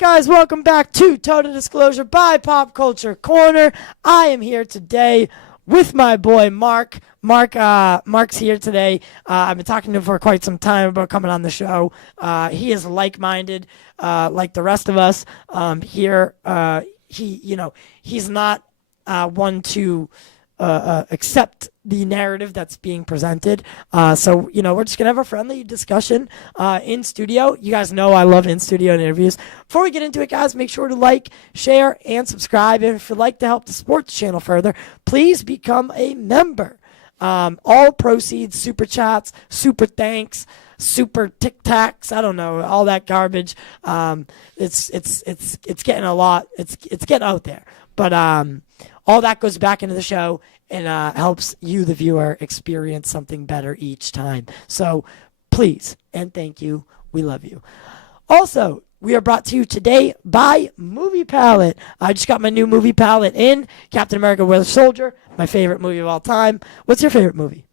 Guys, welcome back to Total Disclosure by Pop Culture Corner. I am here today with my boy Mark. Mark's here today. I've been talking to him for quite some time about coming on the show. He is like-minded, like the rest of us here. He's not one to accept the narrative that's being presented. So we're just going to have a friendly discussion in studio. You guys know I love in-studio interviews. Before we get into it, guys, make sure to like, share, and subscribe. And if you'd like to help to support the channel further, please become a member. All proceeds, super chats, super thanks, super tic tacs, I don't know, all that garbage. It's getting a lot. It's getting out there. But all that goes back into the show and helps you, the viewer, experience something better each time. So please and thank you. We love you. Also, we are brought to you today by Movie Palette. I just got my new movie palette in. Captain America Winter Soldier, my favorite movie of all time. What's your favorite movie?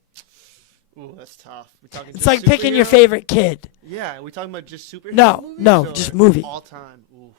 Ooh, that's tough. It's like picking your favorite kid. Yeah, are we talking about just superhero movies? No, just movie. All time. Oof.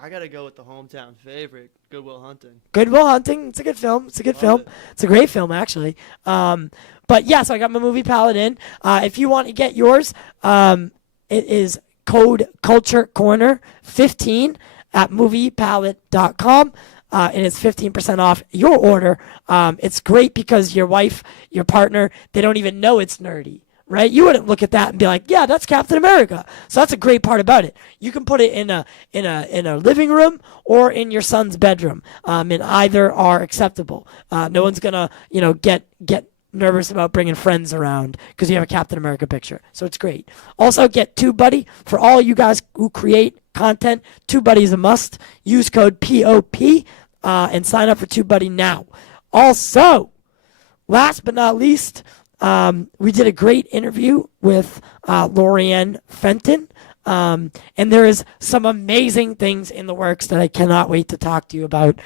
I gotta go with the hometown favorite, Good Will Hunting. Good Will Hunting. It's a good film. It's a great film, actually. But yeah, so I got my movie palette in. If you want to get yours, it is code Culture Corner 15 at moviepalette.com. And it's 15% off your order. It's great because your wife, your partner, they don't even know it's nerdy, right? You wouldn't look at that and be like, yeah, that's Captain America. So that's a great part about it. You can put it in a living room or in your son's bedroom. And either are acceptable. No one's gonna, get nervous about bringing friends around because you have a Captain America picture. So it's great. Also, get TubeBuddy for all you guys who create content. TubeBuddy is a must. Use code POP and sign up for TubeBuddy now. Also, last but not least, we did a great interview with Lorianne Fenton. And there is some amazing things in the works that I cannot wait to talk to you about.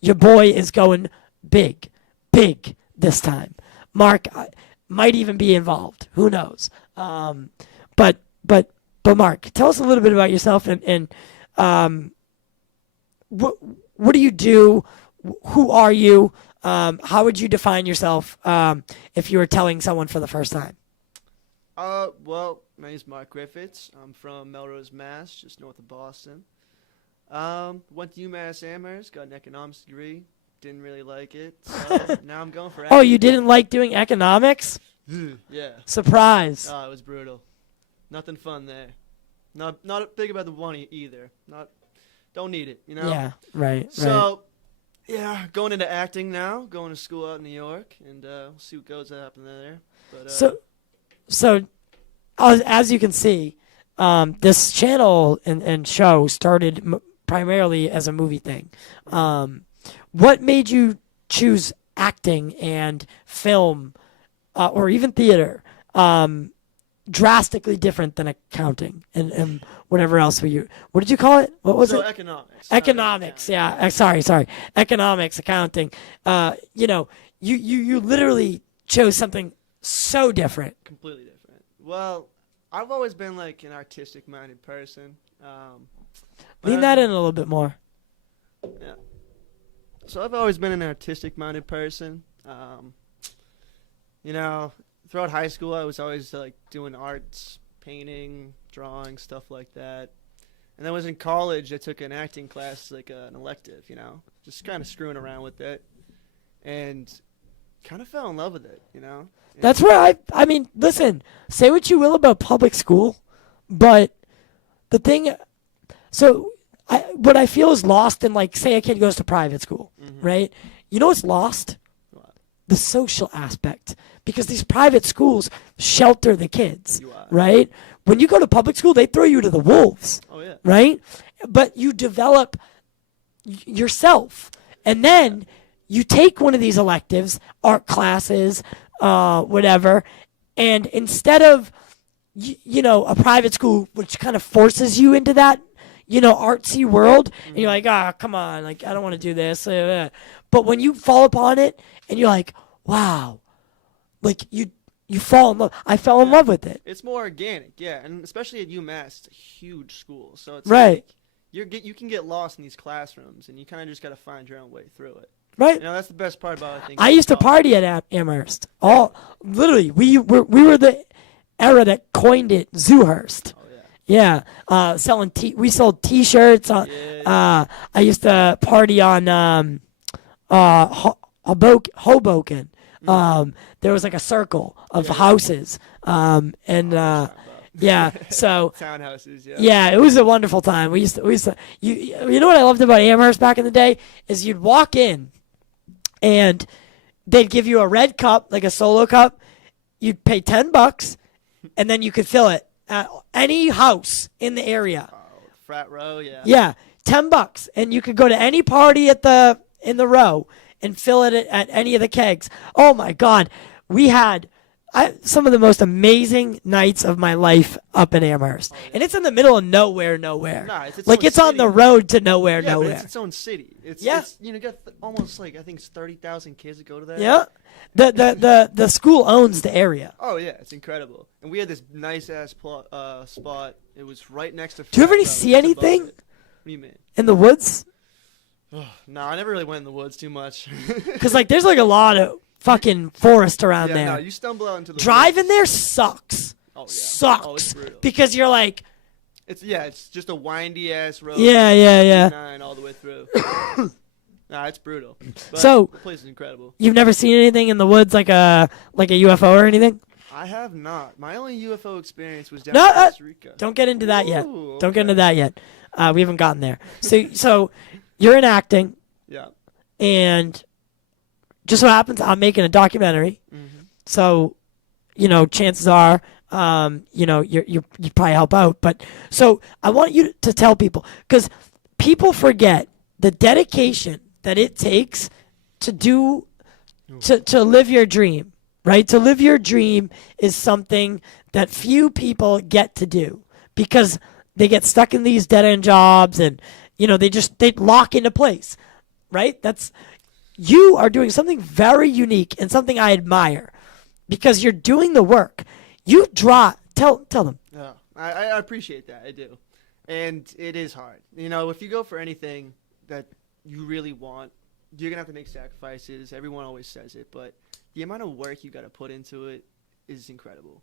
Your boy is going big this time. Mark might even be involved. Who knows? But Mark, tell us a little bit about yourself and what do you do? Who are you? How would you define yourself if you were telling someone for the first time? Well, my name is Mark Griffiths. I'm from Melrose, Mass, just north of Boston. Went to UMass Amherst, got an economics degree. Didn't really like it, so now I'm going for acting. Oh, you didn't like doing economics? Yeah. Surprise. Oh, it was brutal. Nothing fun there. Not big about the money either. Don't need it, Yeah, right. So, yeah, going into acting now. Going to school out in New York, and we'll see what goes to happen there. But So, as you can see, this channel and show started primarily as a movie thing. What made you choose acting and film, or even theater, drastically different than accounting and whatever else what did you call it? What was it? Economics. Economics, yeah. Sorry. Economics, accounting. You literally chose something so different. Completely different. Well, I've always been like an artistic-minded person. Lean that in a little bit more. Yeah. So I've always been an artistic-minded person. Throughout high school, I was always like doing arts, painting, drawing, stuff like that. And then when I was in college, I took an acting class, like an elective, just kind of screwing around with it, and kind of fell in love with it, And that's where I mean, listen, say what you will about public school, but the thing, what I feel is lost in, like, say a kid goes to private school, right? You know what's lost? What? The social aspect. Because these private schools shelter the kids, right? When you go to public school, they throw you to the wolves, right? But you develop yourself. And then you take one of these electives, art classes, whatever, and instead of, a private school, which kind of forces you into that, artsy world, and you're like, come on, like, I don't want to do this. But when you fall upon it and you're like, wow, like you you fall in love. I fell in love with it. It's more organic, yeah, and especially at UMass, it's a huge school, so it's Right. like you can get lost in these classrooms, and you kind of just got to find your own way through it. Right. You know, that's the best part about it. I think. I used to party at Amherst. Literally, we were the era that coined it, Zoohurst. Oh yeah. Yeah, selling we sold T-shirts. I used to party on Hoboken. There was like a circle of houses, and yeah, so townhouses. Yeah. yeah, it was a wonderful time. We used to you know what I loved about Amherst back in the day is you'd walk in, and they'd give you a red cup, like a solo cup. You'd pay $10, and then you could fill it at any house in the area. Oh, frat row, yeah. Yeah, $10, and you could go to any party in the row and fill it at any of the kegs. Oh my God, we had some of the most amazing nights of my life up in Amherst, and it's in the middle of nowhere. Nah, it's like it's on the road to nowhere. But it's its own city. It's you got almost like I think it's 30,000 kids that go to that. Yeah, the school owns the area. Oh yeah, it's incredible. And we had this nice ass spot. It was right next to. Do you ever see anything? What do you mean? In the woods? No, I never really went in the woods too much. Because like there's like a lot of fucking forest around there. No, you stumble out into the driving woods. there sucks. Oh yeah, sucks. Oh, it's brutal. Because you're like. It's just a windy ass road. Yeah. All the way through. Nah, it's brutal. But So the place is incredible. You've never seen anything in the woods like a UFO or anything? I have not. My only UFO experience was down No, in Costa Rica. Don't get into that yet. Ooh, Don't get okay. into that yet. We haven't gotten there. So you're in acting, Yeah. and just so happens I'm making a documentary. Mm-hmm. So, chances are, you probably help out. But so I want you to tell people, because people forget the dedication that it takes to do, to live your dream, right? To live your dream is something that few people get to do because they get stuck in these dead end jobs, and they lock into place, right? You are doing something very unique and something I admire because you're doing the work. You draw. Tell them. Yeah, I appreciate that. I do, and it is hard. If you go for anything that you really want, you're gonna have to make sacrifices. Everyone always says it, but the amount of work you got to put into it is incredible.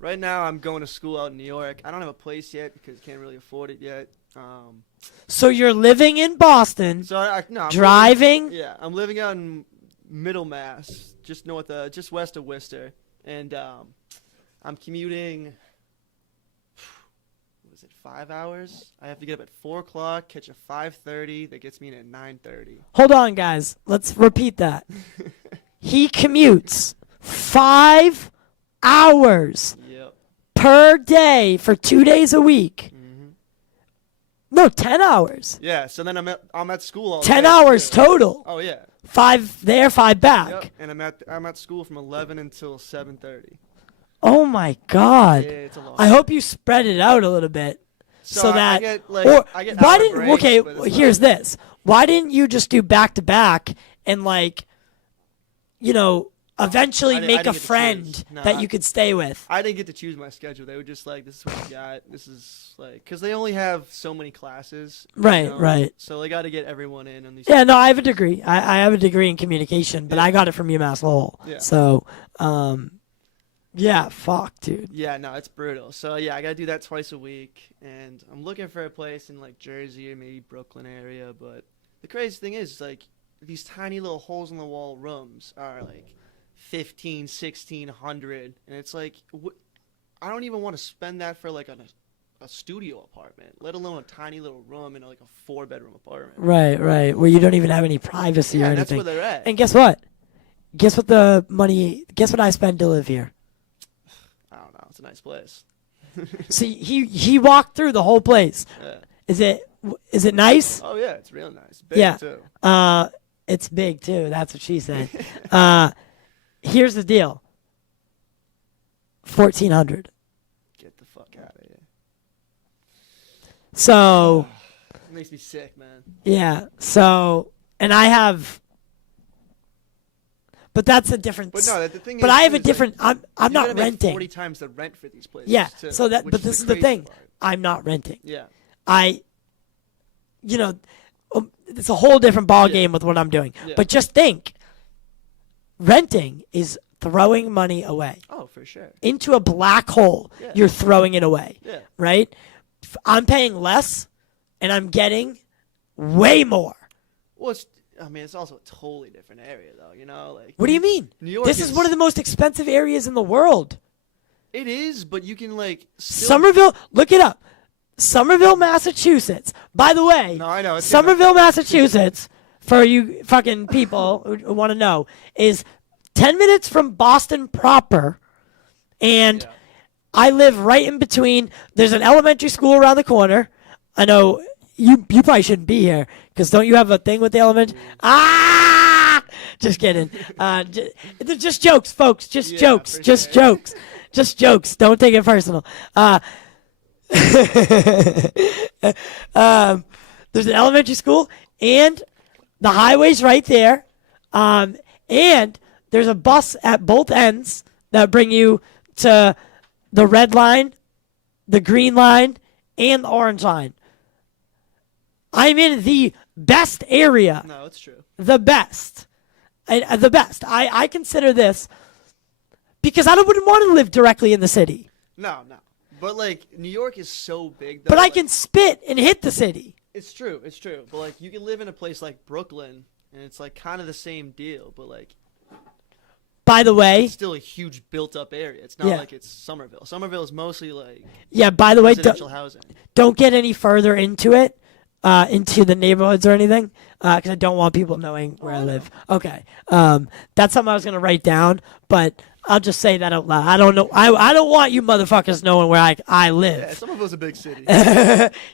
Right now, I'm going to school out in New York. I don't have a place yet because I can't really afford it yet. So you're living in Boston. So I'm driving. I'm living out in Middle Mass, just west of Worcester, and I'm commuting. What is it? 5 hours. I have to get up at 4 o'clock, catch a 5:30. That gets me in at 9:30. Hold on, guys. Let's repeat that. He commutes 5 hours Yep. per day for 2 days a week. Mm-hmm. No, 10 hours. Yeah. So then I'm at school all 10 day, hours too. total. Oh yeah. 5 there, 5 back. Yep. And I'm at school from 11 until 7:30. Oh my God. Yeah, it's a lot. I hope you spread it out a little bit. So I that get, I get why hour didn't breaks, okay, but it's here's not- this. Why didn't you just do back to back and eventually I didn't make a get to friend choose. No, that you could stay with? I didn't get to choose my schedule. They were just like, this is what you got. This is because they only have so many classes. Right. So they got to get everyone in on these. Yeah, no, I have a degree. I have a degree in communication, but Yeah. I got it from UMass Lowell. Yeah. So, yeah, fuck, dude. Yeah, no, it's brutal. So yeah, I got to do that twice a week, and I'm looking for a place in like Jersey or maybe Brooklyn area. But the crazy thing is, like, these tiny little holes in the wall rooms are like 1,500, 1,600, and it's like I don't even want to spend that for like a studio apartment, let alone a tiny little room in like a 4-bedroom apartment. Right, where you don't even have any privacy or Yeah, anything. that's where they're at. And guess what? Guess what I spend to live here? I don't know. It's a nice place. See, he walked through the whole place. Yeah. Is it nice? Oh yeah, it's real nice. Big Yeah. too. It's big too. That's what she said. Here's the deal. 1,400. Get the fuck out of here. So, It makes me sick, man. yeah. So, and I have. But that's a different. But no, the thing is. But I have a is, different. Like, I'm you not gotta make renting. 40 times the rent for these places. Yeah. Too, So that. which But this is the crazy thing. part. I'm not renting. Yeah. It's a whole different ball game with what I'm doing. Yeah. But just think, renting is throwing money away Oh, for sure. into a black hole. Yeah. You're throwing it away, Yeah. right? I'm paying less, and I'm getting way more. Well, it's also a totally different area, though. You know, like. What do you mean? New York This is one of the most expensive areas in the world. It is, but you can like. Still... Somerville, look it up. Somerville, Massachusetts. By the way, No, I know. It's Somerville, Massachusetts, for you fucking people who want to know, is 10 minutes from Boston proper, and Yeah. I live right in between. There's an elementary school around the corner. I know you probably shouldn't be here, because don't you have a thing with the elementary? Ah! Just kidding. Just jokes, folks. Just Yeah, jokes. for Just sure. jokes. Just jokes. Don't take it personal. There's an elementary school, and the highway's right there. And there's a bus at both ends that bring you to the red line, the green line, and the orange line. I'm in the best area. No, it's true. The best. The best. I consider this because I wouldn't want to live directly in the city. No. But like New York is so big. Though, But I like, can spit and hit the city. It's true. But like you can live in a place like Brooklyn, and it's like kind of the same deal. But like. By the way, It's still a huge built-up area. It's not Yeah. like it's Somerville. Somerville is mostly like yeah, by the way, residential housing. don't get any further into it, into the neighborhoods or anything, because I don't want people knowing where I live. Okay. That's something I was going to write down, but I'll just say that out loud. I don't know. I don't want you motherfuckers knowing where I live. Yeah, Somerville's a big city.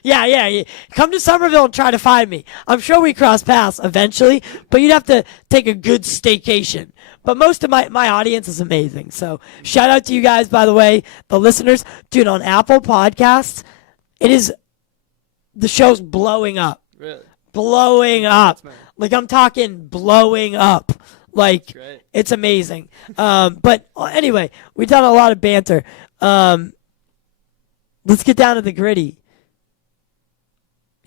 Yeah. Come to Somerville and try to find me. I'm sure we cross paths eventually, but you'd have to take a good staycation. But most of my audience is amazing. So shout out to you guys, by the way, the listeners. Dude, on Apple Podcasts, the show's blowing up. Really? Blowing up. nice. Like, I'm talking blowing up. Like, Great. it's amazing. But anyway, we've done a lot of banter. Let's get down to the gritty.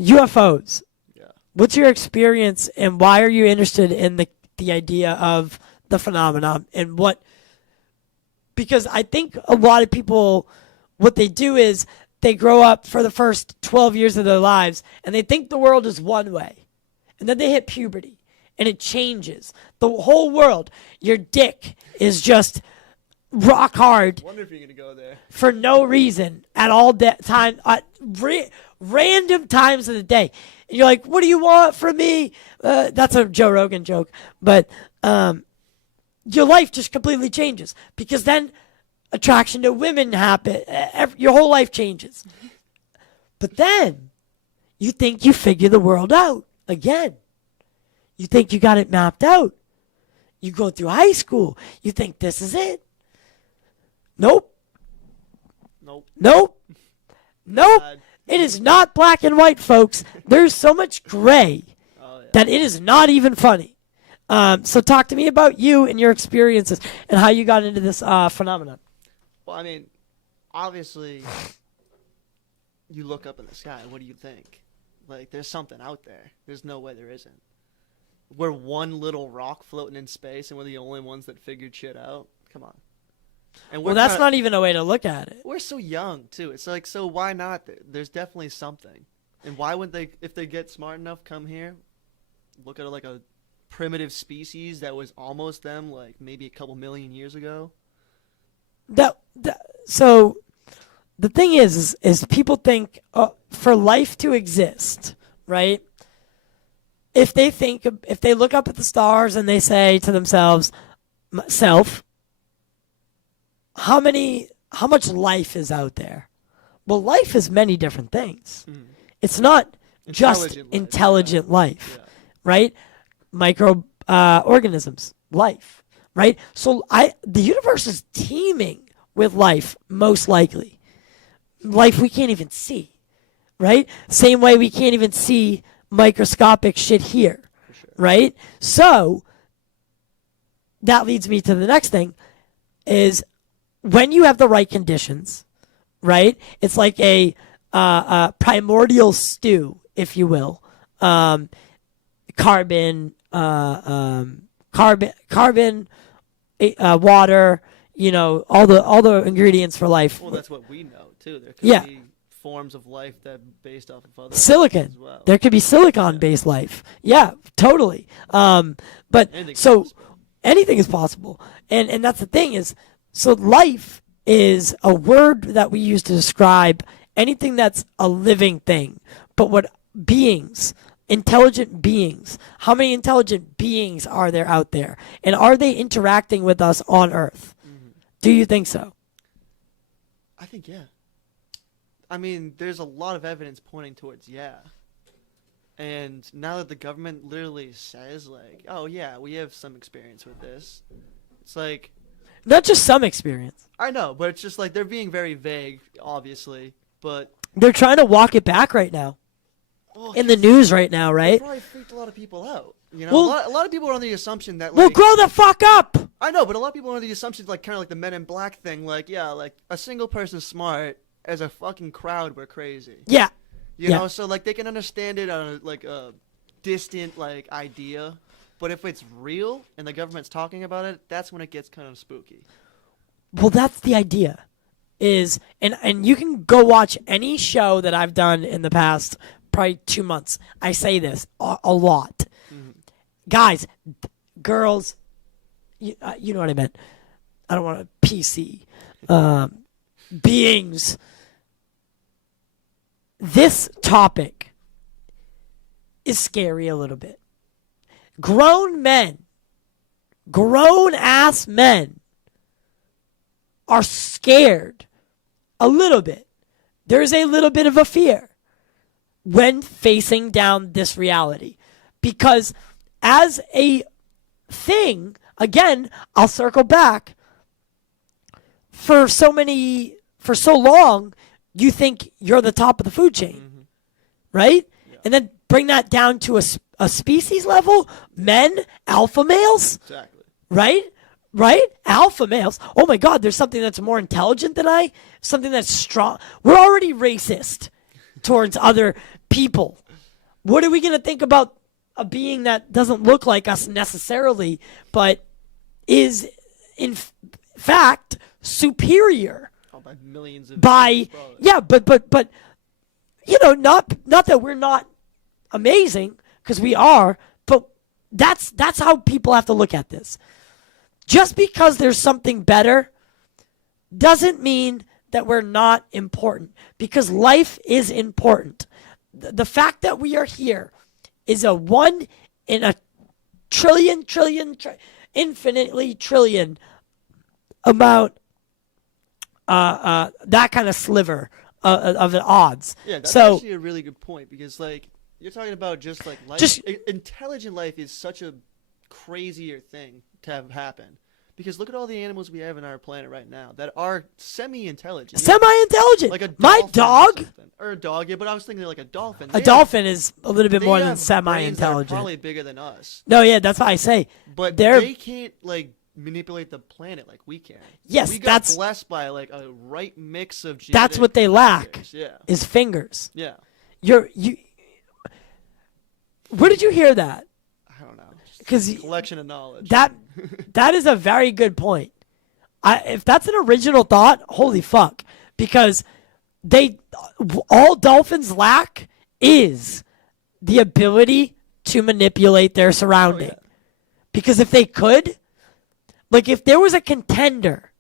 UFOs. Yeah. What's your experience, and why are you interested in the idea of the phenomenon, and what? Because I think a lot of people, what they do is they grow up for the first 12 years of their lives, and they think the world is one way, and then they hit puberty, and it changes. The whole world, your dick is just rock hard Wonder if you're gonna go there. for no reason at all time, at random times of the day. And you're like, what do you want from me? That's a Joe Rogan joke. But your life just completely changes, because then attraction to women happen. Your whole life changes. But then you think you figure the world out again. You think you got it mapped out. You go through high school. You think this is it. Nope. Nope. God. It is not black and white, folks. There's so much gray Oh, yeah. that it is not even funny. So talk to me about you and your experiences and how you got into this phenomenon. Well, I mean, obviously, you look up in the sky. What do you think? Like, there's something out there. There's no way there isn't. We're one little rock floating in space, and we're the only ones that figured shit out. Come on. And Well, that's not even a way to look at it. We're so young too. It's like, so why not? There's definitely something. And why would they, if they get smart enough, come here, look at like a primitive species that was almost them, like maybe a couple million years ago? So the thing is people think for life to exist, right? If they look up at the stars and they say to themselves, how much life is out there? Well, life is many different things. Mm. It's not just Intelligent life, intelligent life, Yeah. right? Micro organisms, life, right? So the universe is teeming with life, most likely. Life we can't even see, right? Same way we can't even see microscopic shit here, For sure. right? So that leads me to the next thing is when you have the right conditions, right? It's like a primordial stew, if you will. Carbon, water, all the ingredients for life. Well, that's what we know too. There could Yeah. be forms of life that based off of other Silicon. as well. There could be silicon-based life. Yeah, totally. But Anything so possible. anything is possible, and that's the thing is, so life is a word that we use to describe anything that's a living thing. But what beings, intelligent beings, how many intelligent beings are there out there, and are they interacting with us on Earth? Do you think so? I think yeah. I mean, there's a lot of evidence pointing towards yeah. And now that the government literally says like, oh yeah, we have some experience with this, it's like Not just some experience. I know, but it's just like they're being very vague, obviously. But They're trying to walk it back right now. well, In the news right now, it right? probably freaked a lot of people out. You know, Well- a lot of people are on the assumption that Well, like grow the fuck up! I know, but a lot of people are on the assumption like kind of like the Men in Black thing, like yeah, like a single person's smart, as a fucking crowd we're crazy. Yeah. You Yeah. know, so like they can understand it on like a distant like idea, but if it's real and the government's talking about it, that's when it gets kind of spooky. Well, that's the idea. Is and you can go watch any show that I've done in the past probably 2 months. I say this a lot. Guys, girls, you know what I meant. I don't want to PC. Beings. This topic is scary a little bit. Grown men, grown ass men are scared a little bit. There's a little bit of a fear when facing down this reality. Because as a thing, again, I'll circle back. For so long, you think you're the top of the food chain, right? Yeah. And then bring that down to a species level, men, alpha males, Exactly. right? Right? Alpha males. Oh my God, there's something that's more intelligent than I, something that's strong. We're already racist towards other people. What are we going to think about a being that doesn't look like us necessarily, but is in fact superior? Oh, by millions of By yeah, but not that we're not amazing, because we are, but that's how people have to look at this. Just because there's something better doesn't mean that we're not important, because life is important. The fact that we are here is a 1 in a trillion, infinitely trillion amount, that kind of sliver of the odds. Yeah, that's so actually a really good point, because like you're talking about just like life. Just- Intelligent life is such a crazier thing to have happen, because look at all the animals we have in our planet right now that are semi-intelligent. semi-intelligent. Like a My dolphin dog. or a dog, yeah, but I was thinking like a dolphin. A dolphin is a little bit They more have than brains that are semi-intelligent. probably bigger than us, No, yeah, that's why I say. but They're- they can't like manipulate the planet like we can. Yes, we got that's- blessed by like a right mix of. That's what they genetic lack. factors. Yeah, Is fingers. yeah. Where did you hear that? I don't know. Just 'Cause a collection of knowledge. That is a very good point. If that's an original thought, holy fuck, because all dolphins lack is the ability to manipulate their surrounding. Oh, yeah. Because if they could, like if there was a contender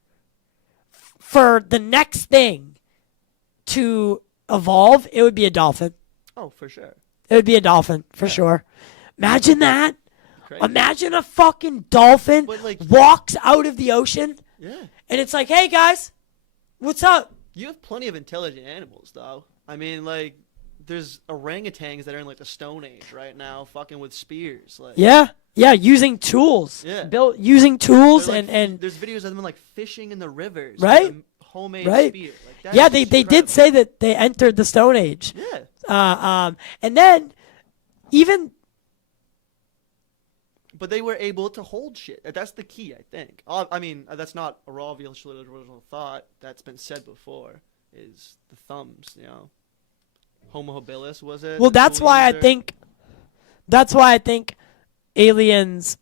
for the next thing to evolve, it would be a dolphin. Oh, for sure. It would be a dolphin, for sure. Imagine that. Crazy. Imagine a fucking dolphin But, like- walks out of the ocean Yeah. and it's like, hey guys, what's up? You have plenty of intelligent animals, though. I mean, like, there's orangutans that are in like the Stone Age right now, fucking with spears. Like, Yeah, using tools. Yeah. Using tools they're, like, and there's videos of them like fishing in the rivers, Right. with a homemade Right. spear. Like, that yeah, is they did incredible. say that they entered the Stone Age. Yeah, And then even But they were able to hold shit. That's the key, I think. I mean, that's not a raw original thought. That's been said before. Is the thumbs, Homo habilis was it? Well, the that's tool why I user? think. That's why I think aliens,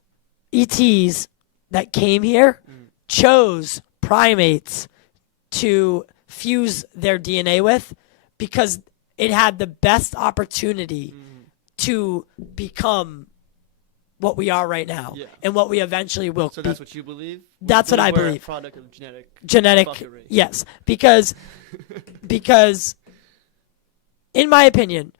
ETs that came here chose primates to fuse their DNA with because it had the best opportunity to become what we are right now and what we eventually will So be. that's what you believe? That's what I We're believe. A product of Genetic, fuckery. yes, because in my opinion,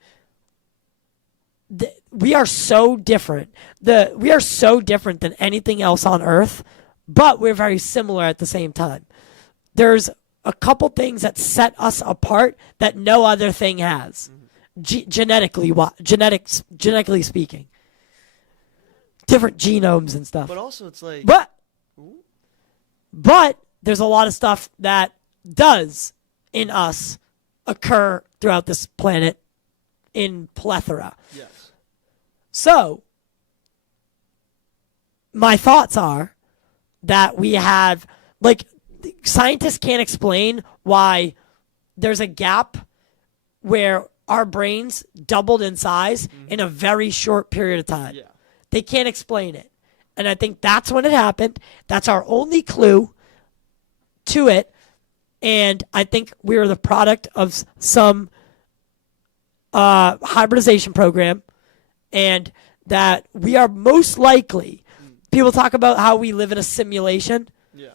we are so different. We are so different than anything else on Earth, but we're very similar at the same time. There's a couple things that set us apart that no other thing has, genetically speaking. Different genomes and stuff. But also, it's like. But there's a lot of stuff that does in us occur throughout this planet in plethora. Yes. So, my thoughts are that we have, scientists can't explain why there's a gap where our brains doubled in size in a very short period of time. Yeah. They can't explain it. And I think that's when it happened. That's our only clue to it. And I think we are the product of some hybridization program. And that we are most likely, people talk about how we live in a simulation. Yeah.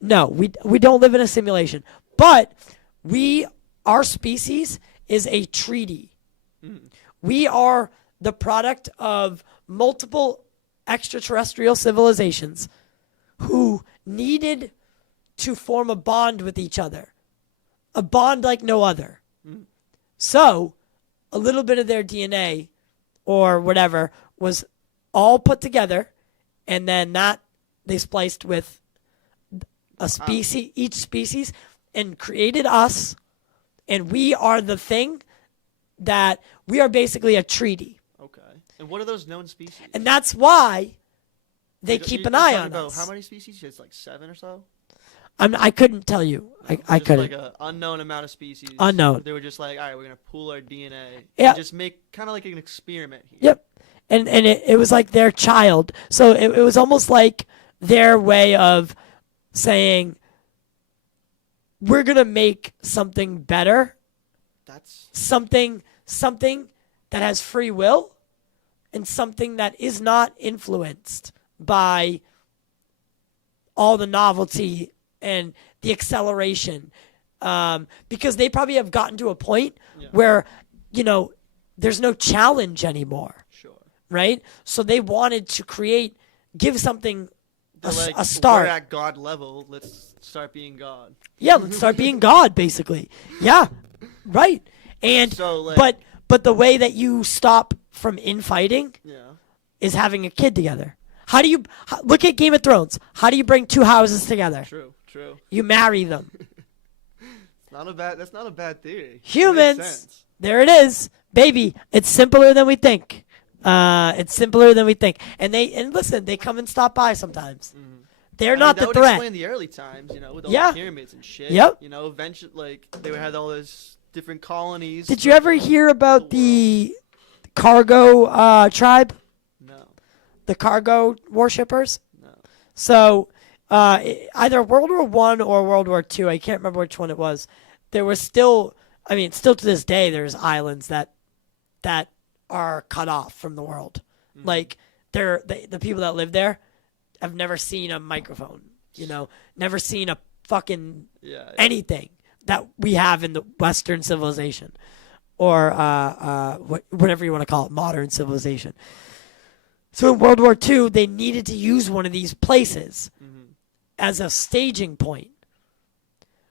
No, we don't live in a simulation. But our species is a treaty. We are the product of multiple extraterrestrial civilizations who needed to form a bond with each other. A bond like no other. So, a little bit of their DNA or whatever was all put together, and then they spliced with a species, each species, and created us, and we are the thing that we are basically a treaty. Okay. And what are those known species? And that's why they keep an eye on us. How many species? It's like 7 or so? I couldn't tell you. I couldn't. Like an unknown amount of species. Unknown. They were just like, all right, we're going to pool our DNA. Yeah. And just make kind of like an experiment here. Yep. And it was like their child. So it was almost like their way of saying, we're going to make something better. That's something that has free will and something that is not influenced by all the novelty and the acceleration, because they probably have gotten to a point where there's no challenge anymore. Sure. Right? So they wanted to give something Like, a start. We're at God level. Let's start being God. Yeah, let's start being God, basically. Yeah, right. And So, but the way that you stop from infighting is having a kid together. Look at Game of Thrones? How do you bring two houses together? True. You marry them. That's not a bad theory. Humans, there it is, baby. It's simpler than we think. And listen, they come and stop by sometimes. They're not the that would threat. explain the early times, with all the pyramids and shit. Yep. Eventually, they had all those different colonies. Did you ever hear about the cargo tribe? No. The cargo worshippers? No. So, either World War I or World War II, I can't remember which one it was. There was still to this day, there's islands that are cut off from the world. Like, the people that live there have never seen a microphone, never seen a fucking anything that we have in the Western civilization or whatever you want to call it, modern civilization. So in World War II, they needed to use one of these places as a staging point.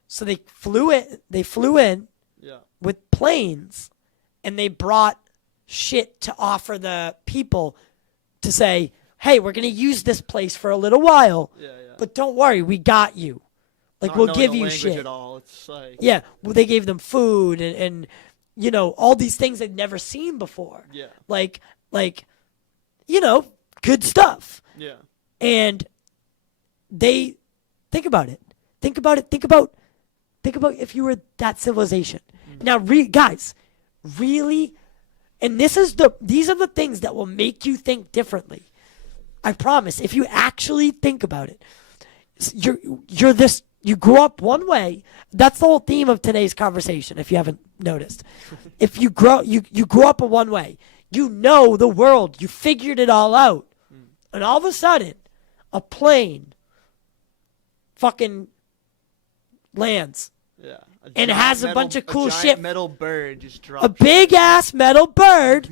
So they flew in with planes, and they brought shit to offer the people to say, hey, we're going to use this place for a little while, but don't worry, we got you. Like, we'll give you shit. At all. It's like... Yeah, well, they gave them food and all these things they'd never seen before. Yeah. Like good stuff. Yeah. And they think about it. Think about if you were that civilization. Now, guys, really, and these are the things that will make you think differently. I promise. If you actually think about it, you grew up one way. That's the whole theme of today's conversation, if you haven't noticed. If you grew up a one way. You know the world. You figured it all out. And all of a sudden, a plane fucking lands. Yeah. And it has a bunch of cool shit. Metal bird just drops. A big ass metal bird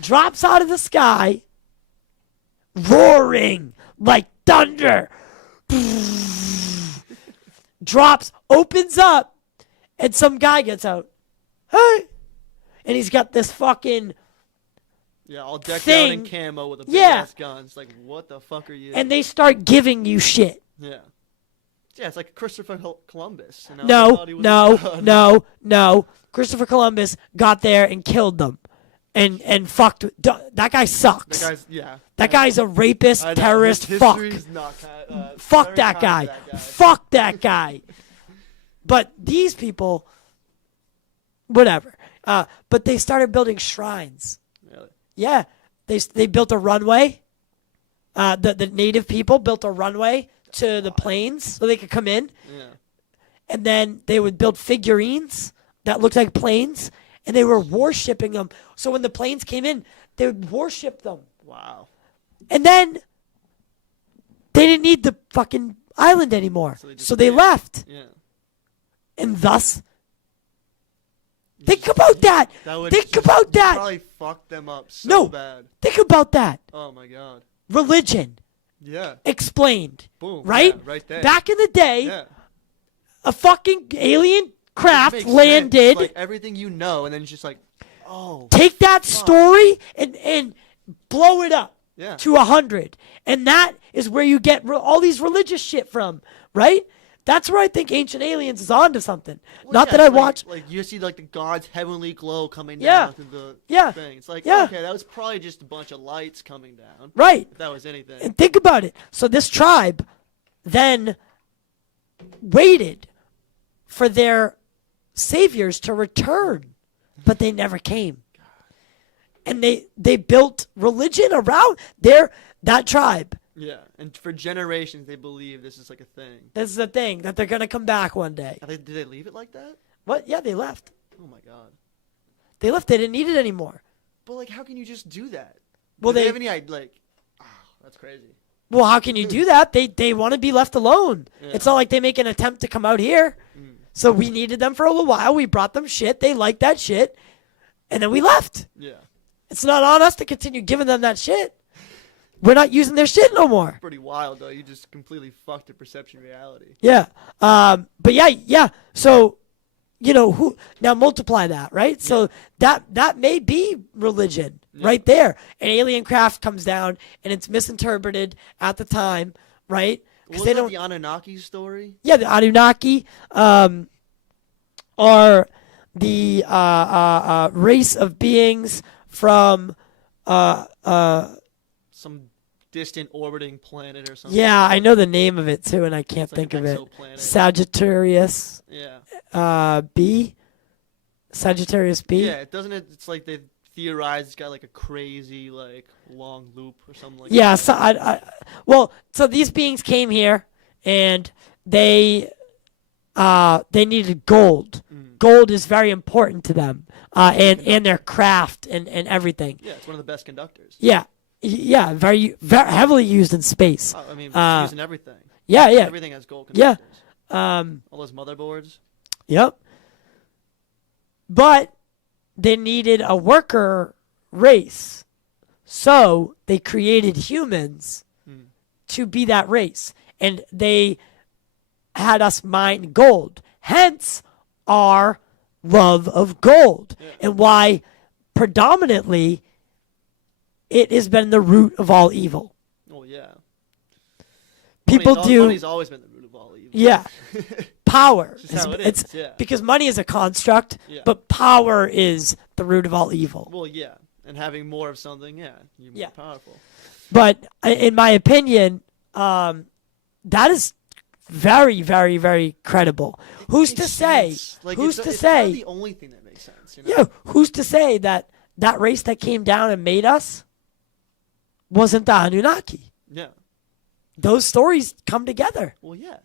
drops out of the sky, roaring like thunder. Drops, opens up, and some guy gets out. Hey! And he's got this fucking all decked thing. out in camo with a big ass gun. It's like, what the fuck are you? And they start giving you shit. Yeah. Yeah, it's like Christopher Columbus. You know? No. Christopher Columbus got there and killed them. And fucked. That guy sucks. That guy's a rapist, terrorist, fuck. Fuck that guy. Fuck that guy. But these people, whatever. But they started building shrines. Really? Yeah. They built a runway. The native people built a runway to the planes so they could come in. Yeah. And then they would build figurines that looked like planes, and they were worshipping them. So when the planes came in, they would worship them. Wow. And then they didn't need the fucking island anymore. So they left. Yeah. And thus, think about that. Think about that. Probably fucked them up so bad. Think about that. Oh my god. Religion. Yeah. Explained. Boom. Right? Yeah, right there. Back in the day, a fucking alien craft landed. Like everything you know, and then it's just like, oh. Take that story and blow it up to 100. And that is where you get all these religious shit from, right? That's where I think Ancient Aliens is onto something. Well, Not that I watch. Like you see like the God's heavenly glow coming down through the thing. It's like, okay, that was probably just a bunch of lights coming down. Right. If that was anything. And think about it. So this tribe then waited for their saviors to return, but they never came. And they built religion around that tribe. Yeah, and for generations they believe this is like a thing. This is a thing, that they're going to come back one day. Did they leave it like that? What? Yeah, they left. Oh my god. They left. They didn't need it anymore. But like, how can you just do that? Well, do they have any like? Oh, that's crazy. Well, how can you do that? They want to be left alone. Yeah. It's not like they make an attempt to come out here. So we needed them for a little while. We brought them shit. They liked that shit. And then we left. Yeah. It's not on us to continue giving them that shit. We're not using their shit no more. Pretty wild, though. You just completely fucked the perception of reality. Yeah. But yeah. So, now multiply that, right? Yeah. So that may be religion right there. An alien craft comes down and it's misinterpreted at the time, right? Was that the Anunnaki story? Yeah, the Anunnaki are the race of beings from some distant orbiting planet or something. Yeah, I know the name of it too, and I can't think of it. Sagittarius. Yeah. B. Sagittarius B. Yeah, doesn't it? It's like they theorize it's got like a crazy like long loop or something like that. Yeah. So these beings came here and they needed gold. Gold is very important to them, and their craft and everything. Yeah, it's one of the best conductors. Yeah, very heavily used in space. I mean, it's used in everything. Yeah. Everything has gold conductors. Yeah. All those motherboards. Yep. But they needed a worker race, so they created humans to be that race, and they had us mine gold. Hence our love of gold, and why predominantly it has been the root of all evil. Oh yeah. Money's always been the root of all evil. Yeah. Power. It's because money is a construct, but power is the root of all evil. Well, yeah. And having more of something, you're more powerful. But in my opinion, that is very, very, very credible. Who's to say? Like, Who's to it's say? not the only thing that makes sense. You know? Yeah, who's to say that race that came down and made us wasn't the Anunnaki? Yeah. Those stories come together. Well, yeah.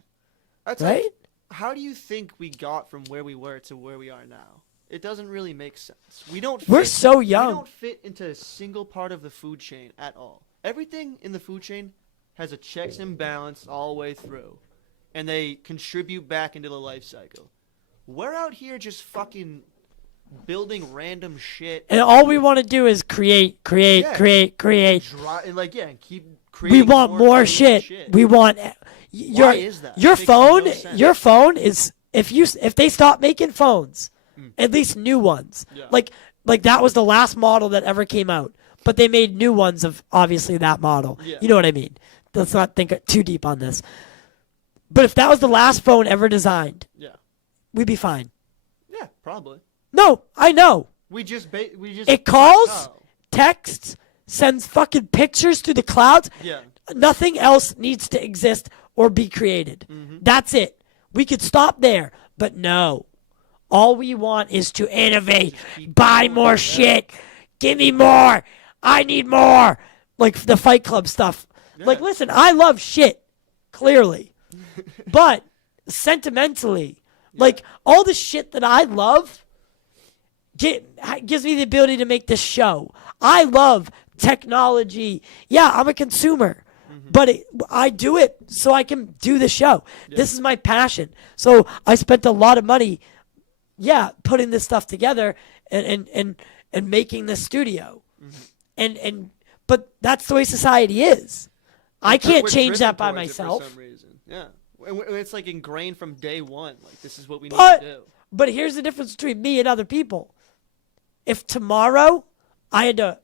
That's right? Like, how do you think we got from where we were to where we are now? It doesn't really make sense. We're so young. We don't fit into a single part of the food chain at all. Everything in the food chain has a checks and balance all the way through, and they contribute back into the life cycle. We're out here just fucking building random shit. And all we want to do is create. And and keep creating. We want more shit. We want Why is that? Your It makes phone. no sense. Your phone is if they stop making phones, at least new ones. Yeah. Like that was the last model that ever came out, but they made new ones of obviously that model. Yeah. You know what I mean? Let's not think too deep on this. But if that was the last phone ever designed, we'd be fine. Yeah, probably. No, I know. We just It calls, texts, sends fucking pictures to the clouds. Yeah. Nothing else needs to exist or be created. Mm-hmm. That's it. We could stop there, but no. All we want is to innovate, buy more shit, give me more, I need more. Like the Fight Club stuff. Yeah. Like, listen, I love shit, clearly. But sentimentally, like all the shit that I love gives me the ability to make this show. I love technology. Yeah, I'm a consumer. But I do it so I can do the show. Yeah. This is my passion. So I spent a lot of money, putting this stuff together and making this studio. But that's the way society is. I can't change that by myself. For some reason. Yeah. It's like ingrained from day one. Like, this is what we need to do. But here's the difference between me and other people. If tomorrow I had to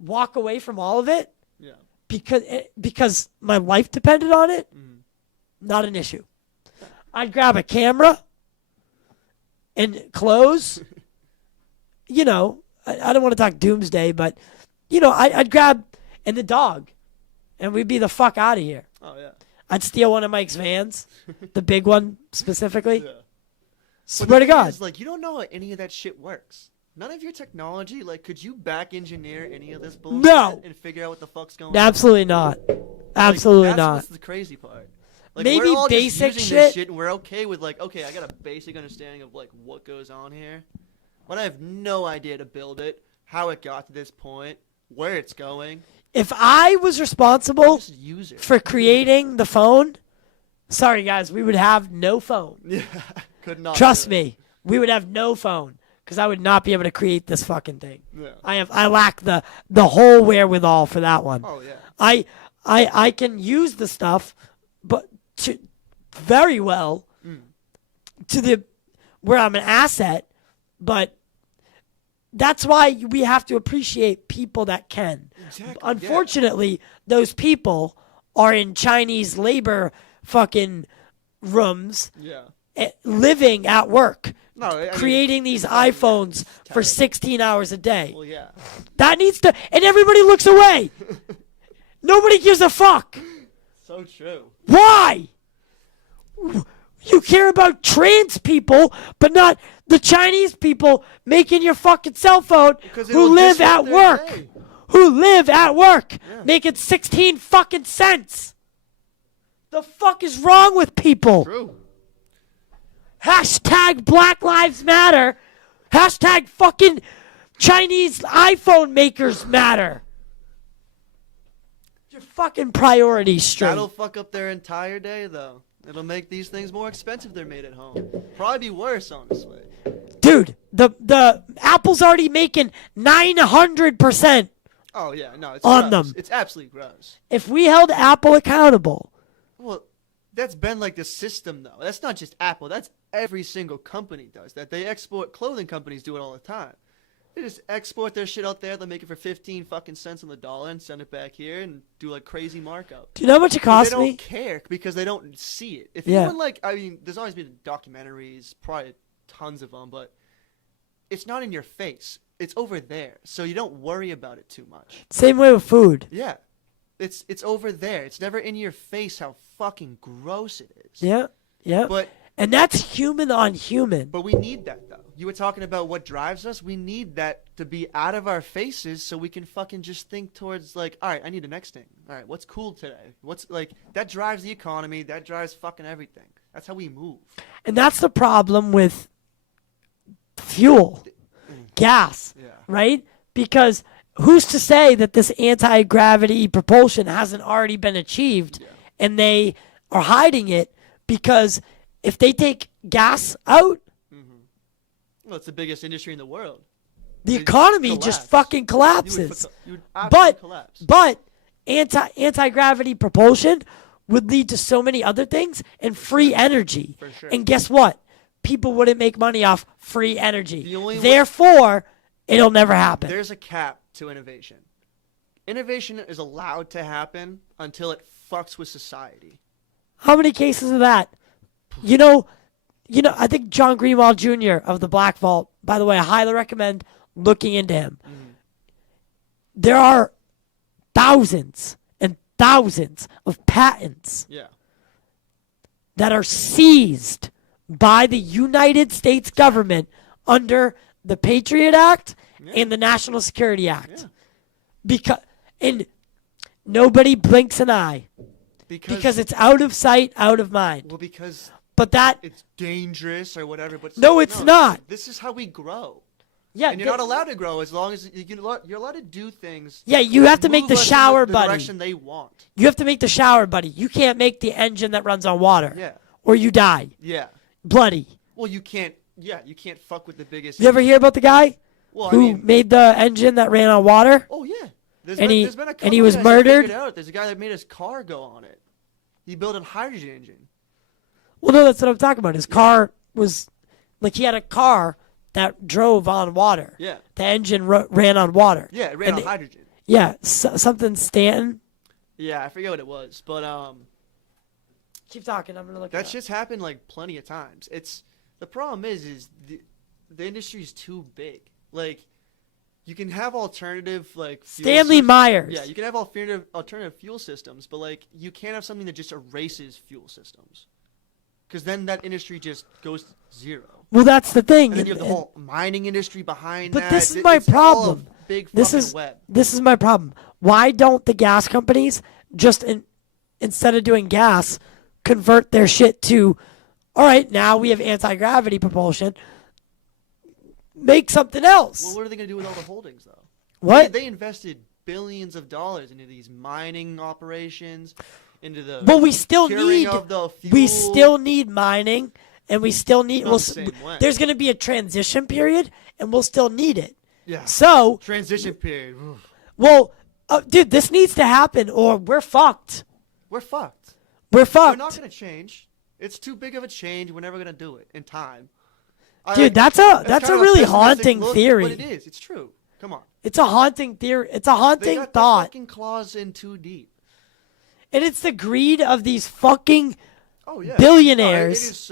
walk away from all of it, because my life depended on it, not an issue. I'd grab a camera and clothes. I don't want to talk doomsday, but I'd grab and the dog, and we'd be the fuck out of here. Oh yeah. I'd steal one of Mike's vans, the big one specifically. Yeah. Swear to God. Like, you don't know how any of that shit works. None of your technology, like, could you back engineer any of this bullshit and figure out what the fuck's going on? Absolutely not. Absolutely not. That's the crazy part. Like, maybe we're all basic just using this shit. shit, and we're okay with like, okay, I got a basic understanding of like what goes on here, but I have no idea to build it, how it got to this point, where it's going. If I was responsible Just use it. for creating the phone, sorry guys, we would have no phone. Yeah, could not. Trust me, we would have no phone because I would not be able to create this fucking thing. Yeah. I lack the whole wherewithal for that one. Oh yeah. I can use the stuff, but to very well to the where I'm an asset, but that's why we have to appreciate people that can. Exactly, Unfortunately, those people are in Chinese labor fucking rooms, living at work, creating these iPhones for 16 hours a day. Well, yeah. That needs to, and everybody looks away. Nobody gives a fuck. So true. Why? You care about trans people, but not the Chinese people making your fucking cell phone who live at work. Who live at work making 16 fucking cents. The fuck is wrong with people? True. Hashtag Black Lives Matter. Hashtag fucking Chinese iPhone makers matter. Your fucking priorities straight. That'll fuck up their entire day, though. It'll make these things more expensive they're made at home. Probably be worse, honestly. Dude, the Apple's already making 900%. Oh, yeah, no, it's on gross. them. It's absolutely gross. If we held Apple accountable. Well, that's been like the system, though. That's not just Apple. That's every single company does that. They export, clothing companies do it all the time. They just export their shit out there. They make it for 15 fucking cents on the dollar and send it back here and do like crazy markup. Do you know how much it costs me? They don't care because they don't see it. If anyone there's always been documentaries, probably tons of them, but it's not in your face. It's over there, so you don't worry about it too much. Same way with food. Yeah. It's over there. It's never in your face how fucking gross it is. Yeah, yeah. And that's human on human. But we need that, though. You were talking about what drives us. We need that to be out of our faces so we can fucking just think towards, like, all right, I need the next thing. All right, what's cool today? What's, like, that drives the economy. That drives fucking everything. That's how we move. And that's the problem with fuel, gas, right? Because who's to say that this anti-gravity propulsion hasn't already been achieved and they are hiding it? Because if they take gas out, well, it's the biggest industry in the world. The economy just fucking collapses. You would absolutely collapse. But anti-gravity propulsion would lead to so many other things and free energy. For sure. And guess what? People wouldn't make money off free energy. Therefore, it'll never happen. There's a cap to innovation. Innovation is allowed to happen until it fucks with society. How many cases of that? You know, I think John Greenwald Jr. of the Black Vault, by the way, I highly recommend looking into him. There are thousands and thousands of patents that are seized by the United States government under the Patriot Act and the National Security Act. And nobody blinks an eye. Because it's out of sight, out of mind. Well, because it's dangerous or whatever. But no, it's not. This is how we grow. Yeah, and you're not allowed to grow as long as you're allowed to do things. Yeah, you have to make the shower buddy. The direction they want. You have to make the shower buddy. You can't make the engine that runs on water. Yeah. Or you die. Yeah. Bloody. Well, you can't. Yeah, you can't fuck with the biggest. You ever hear about the guy who made the engine that ran on water? Oh yeah. There's and been a couple he was murdered. There's a guy that made his car go on it. He built a hydrogen engine. Well, no, that's what I'm talking about. His car was like he had a car that drove on water. Yeah. The engine ran on water. Yeah, it ran on hydrogen. Yeah, something Stanton. Yeah, I forget what it was, but keep talking. I'm gonna look. That shit's happened like plenty of times. The problem is the industry's too big. Like, you can have alternative like Stanley Myers. Yeah, you can have alternative fuel systems, but like you can't have something that just erases fuel systems, because then that industry just goes zero. Well, that's the thing. And then you have the whole mining industry behind that. But this is my problem. Big web. This is my problem. Why don't the gas companies just instead of doing gas, convert their shit to, all right, now we have anti-gravity propulsion. Make something else. Well, what are they going to do with all the holdings, though? What? They invested billions of dollars into these mining operations, into the we still need of the fuel. We still need mining, and we still need. There's going to be a transition period, and we'll still need it. Yeah. So transition period. Well, dude, this needs to happen, or we're fucked. We're fucked. We're fucked. We're not going to change. It's too big of a change. We're never going to do it in time. Dude, that's a really haunting theory. But it is. It's true. Come on. It's a haunting theory. It's a haunting thought. They got the fucking claws in too deep. And it's the greed of these fucking billionaires. It is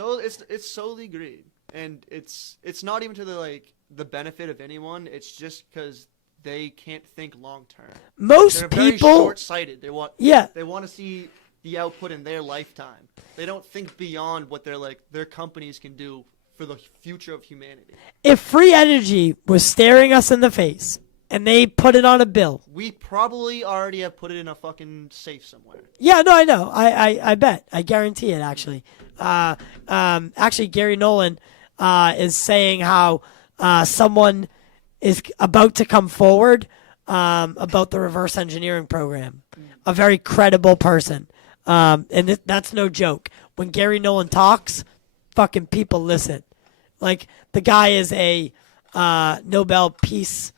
it's solely greed, and it's not even to the benefit of anyone. It's just because they can't think long term. They're very short-sighted. They want to see the output in their lifetime. They don't think beyond what their companies can do for the future of humanity. If free energy was staring us in the face and they put it on a bill, we probably already have put it in a fucking safe somewhere. Yeah, no, I know. I bet. I guarantee it, actually. Actually, Gary Nolan is saying how someone is about to come forward about the reverse engineering program. A very credible person. And that's no joke. When Gary Nolan talks, fucking people listen. Like, the guy is a Nobel Peace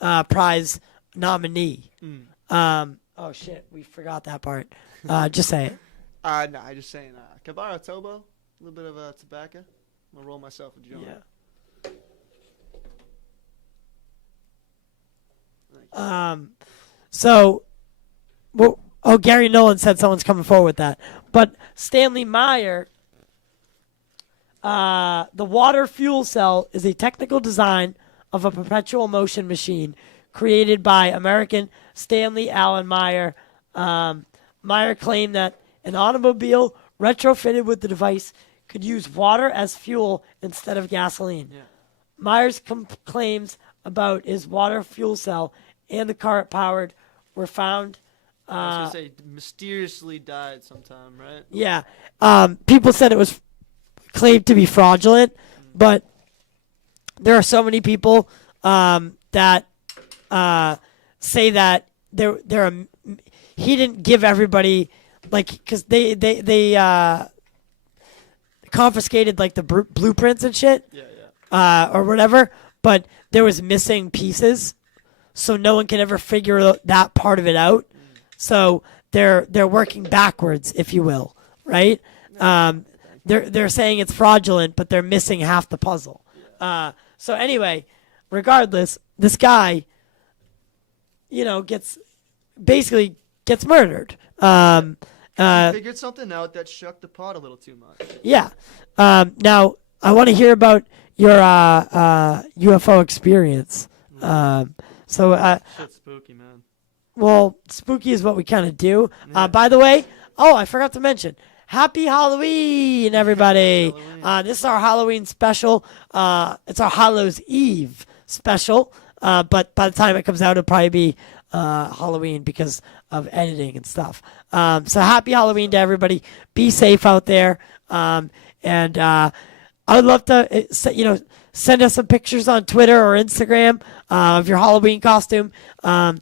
Prize nominee. Oh shit, we forgot that part. Just say it. No, I just saying. Kabara Tobo, a little bit of tobacco. I'm gonna roll myself a joint. Yeah. Gary Nolan said someone's coming forward with that. But Stanley Meyer, the water fuel cell is a technical design of a perpetual motion machine created by American Stanley Allen Meyer Meyer claimed that an automobile retrofitted with the device could use water as fuel instead of gasoline. Yeah. Meyer's claims about his water fuel cell and the car it powered were found. I was gonna say mysteriously died sometime, right? Yeah. People said it was claimed to be fraudulent, but there are so many people that say that he didn't give everybody, like, because they confiscated like the blueprints and shit. Yeah. Or whatever, but there was missing pieces, so no one can ever figure that part of it out. So they're working backwards, if you will, right? They're saying it's fraudulent, but they're missing half the puzzle. So anyway, regardless, this guy, gets murdered. Figured something out that shook the pot a little too much. Yeah. Now I want to hear about your UFO experience. Shit's spooky, man. Well, spooky is what we kind of do. By the way, I forgot to mention, Happy Halloween, everybody. This is our Halloween special. It's our Hallows Eve special. But by the time it comes out, it'll probably be Halloween because of editing and stuff. So happy Halloween to everybody. Be safe out there. And I would love to, send us some pictures on Twitter or Instagram of your Halloween costume, and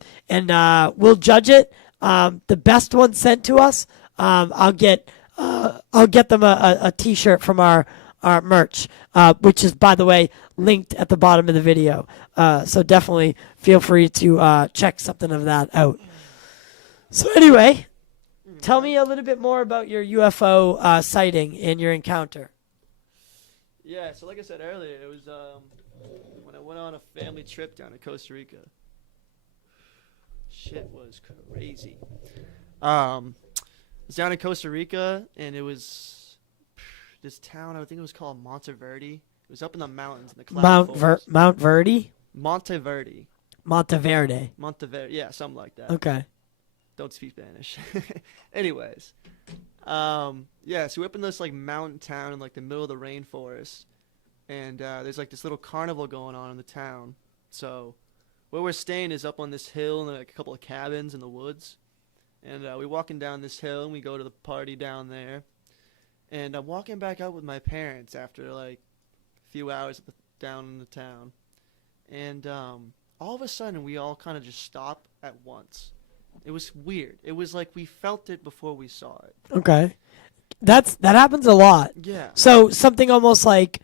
we'll judge it. The best one sent to us, I'll get them a T-shirt from our merch, which is, by the way, linked at the bottom of the video. So definitely feel free to check something of that out. So anyway, tell me a little bit more about your UFO sighting and your encounter. Yeah, so like I said earlier, it was when I went on a family trip down to Costa Rica. Shit was crazy. I was down in Costa Rica, and it was this town, I think it was called Monteverde. It was up in the mountains in the cloud forest. Mount Verde? Monteverde. Monteverde. Monteverde, yeah, something like that. Okay. Don't speak Spanish. Anyways, so we're up in this like mountain town in like the middle of the rainforest, and there's like this little carnival going on in the town. So where we're staying is up on this hill, and like a couple of cabins in the woods. And we're walking down this hill, and we go to the party down there. And I'm walking back up with my parents after like a few hours down in the town, and all of a sudden we all kind of just stop at once. It was weird. It was like we felt it before we saw it. Okay. That happens a lot. Yeah. So something almost like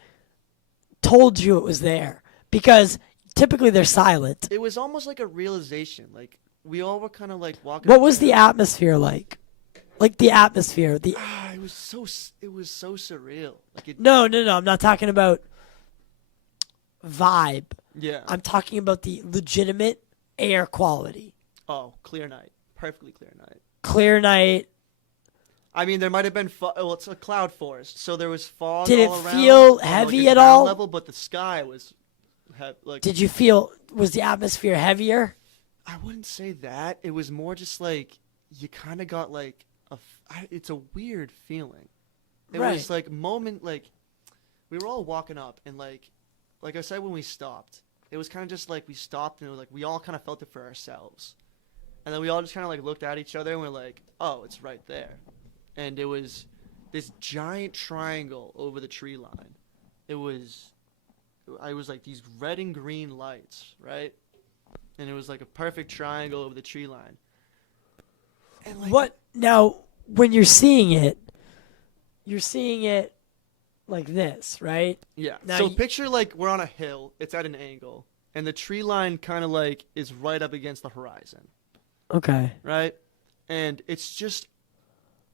told you it was there, because typically they're silent. It was almost like a realization. Like we all were kind of like walking. What was the atmosphere like? Like the atmosphere. It was so surreal. Like No. I'm not talking about vibe. Yeah. I'm talking about the legitimate air quality. Oh, clear night. Perfectly clear night. Clear night. I mean, there might have been it's a cloud forest, so there was fog. Did all it around, feel on, heavy like, at all? level, but the sky was like. Did you feel, was the atmosphere heavier? I wouldn't say that. It was more just like you kind of got like it's a weird feeling. It was like moment, like we were all walking up, and like I said when we stopped, it was kind of just like we stopped, and it was like we all kind of felt it for ourselves. And then we all just kind of like looked at each other, and we're like, oh, it's right there. And it was this giant triangle over the tree line. It was like these red and green lights, right? And it was like a perfect triangle over the tree line. And like, what? Now, when you're seeing it like this, right? Yeah. Now So picture like we're on a hill. It's at an angle. And the tree line kind of like is right up against the horizon. Okay. Right? And it's just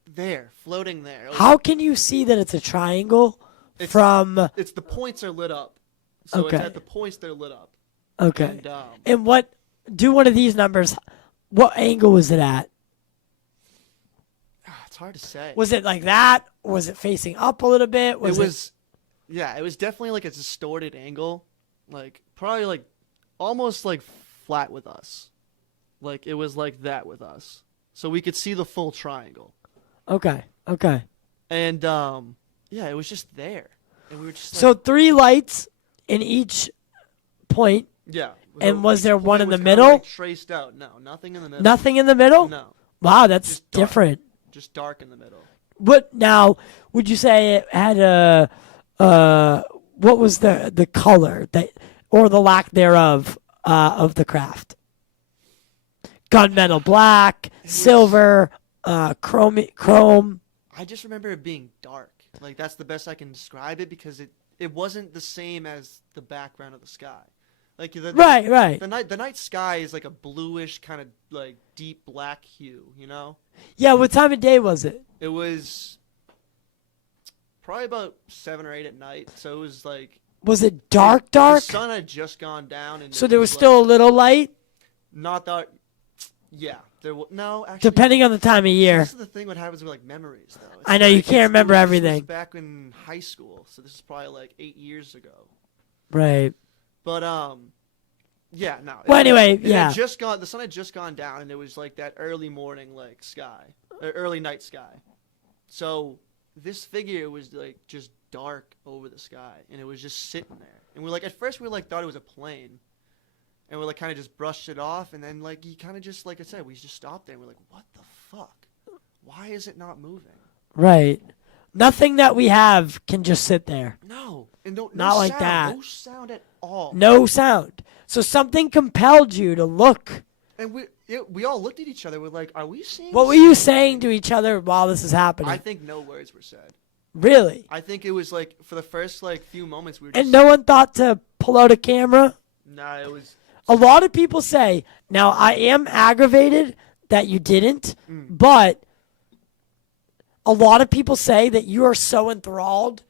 there, floating there. How can you see that it's a triangle from... It's the points are lit up. So Okay. it's at the points they're lit up. Okay. And what... Do one of these numbers. What angle was it at? It's hard to say. Was it like that? Or was it facing up a little bit? It was definitely like a distorted angle. Like, probably like almost like flat with us. Like, it was like that with us. so we could see the full triangle. Okay. And yeah, it was just there, and we were just like, So 3 lights in each point. yeah. And was there one in the was kinda, middle? like, traced out. No, nothing in the middle. Nothing in the middle? No, Wow, that's Just dark. different. just dark in the middle. What now? Would you say it had a what was the color that or the lack thereof of the craft? Gunmetal black, silver, chrome. I just remember it being dark. Like that's the best I can describe it because it wasn't the same as the background of the sky. Like Right. The night sky is like a bluish kind of like deep black hue, you know? Yeah, what time of day was it? It was probably about 7 or 8 at night. So it was like Was it dark? The sun had just gone down, and So there was still a little light, not that. Yeah, there was no actually. depending on the time of year. This is the thing. What happens with like memories, though. I know, you can't remember this was everything. back in high school, so this is probably like 8 years ago. Right. But yeah, no. Well, anyway, it yeah. had just gone. The sun had just gone down, and it was like that early morning, like sky, or early night sky. So this figure was like just dark over the sky, and it was just sitting there. And we're like, at first we like thought it was a plane, and we like kind of just brushed it off, and then like he kind of just like I said, we just stopped there. And we're like, what the fuck? Why is it not moving? Right. Nothing that we have can just sit there. No, and no Not like sound, that. No sound at all. No sound. So something compelled you to look. And we all looked at each other. We're like, are we seeing? What were you saying to each other while this is happening? I think no words were said. Really? I think it was like for the first like few moments we were just. And no one thought to pull out a camera? Nah, it was. A lot of people say, now I am aggravated that you didn't, but a lot of people say that you are so enthralled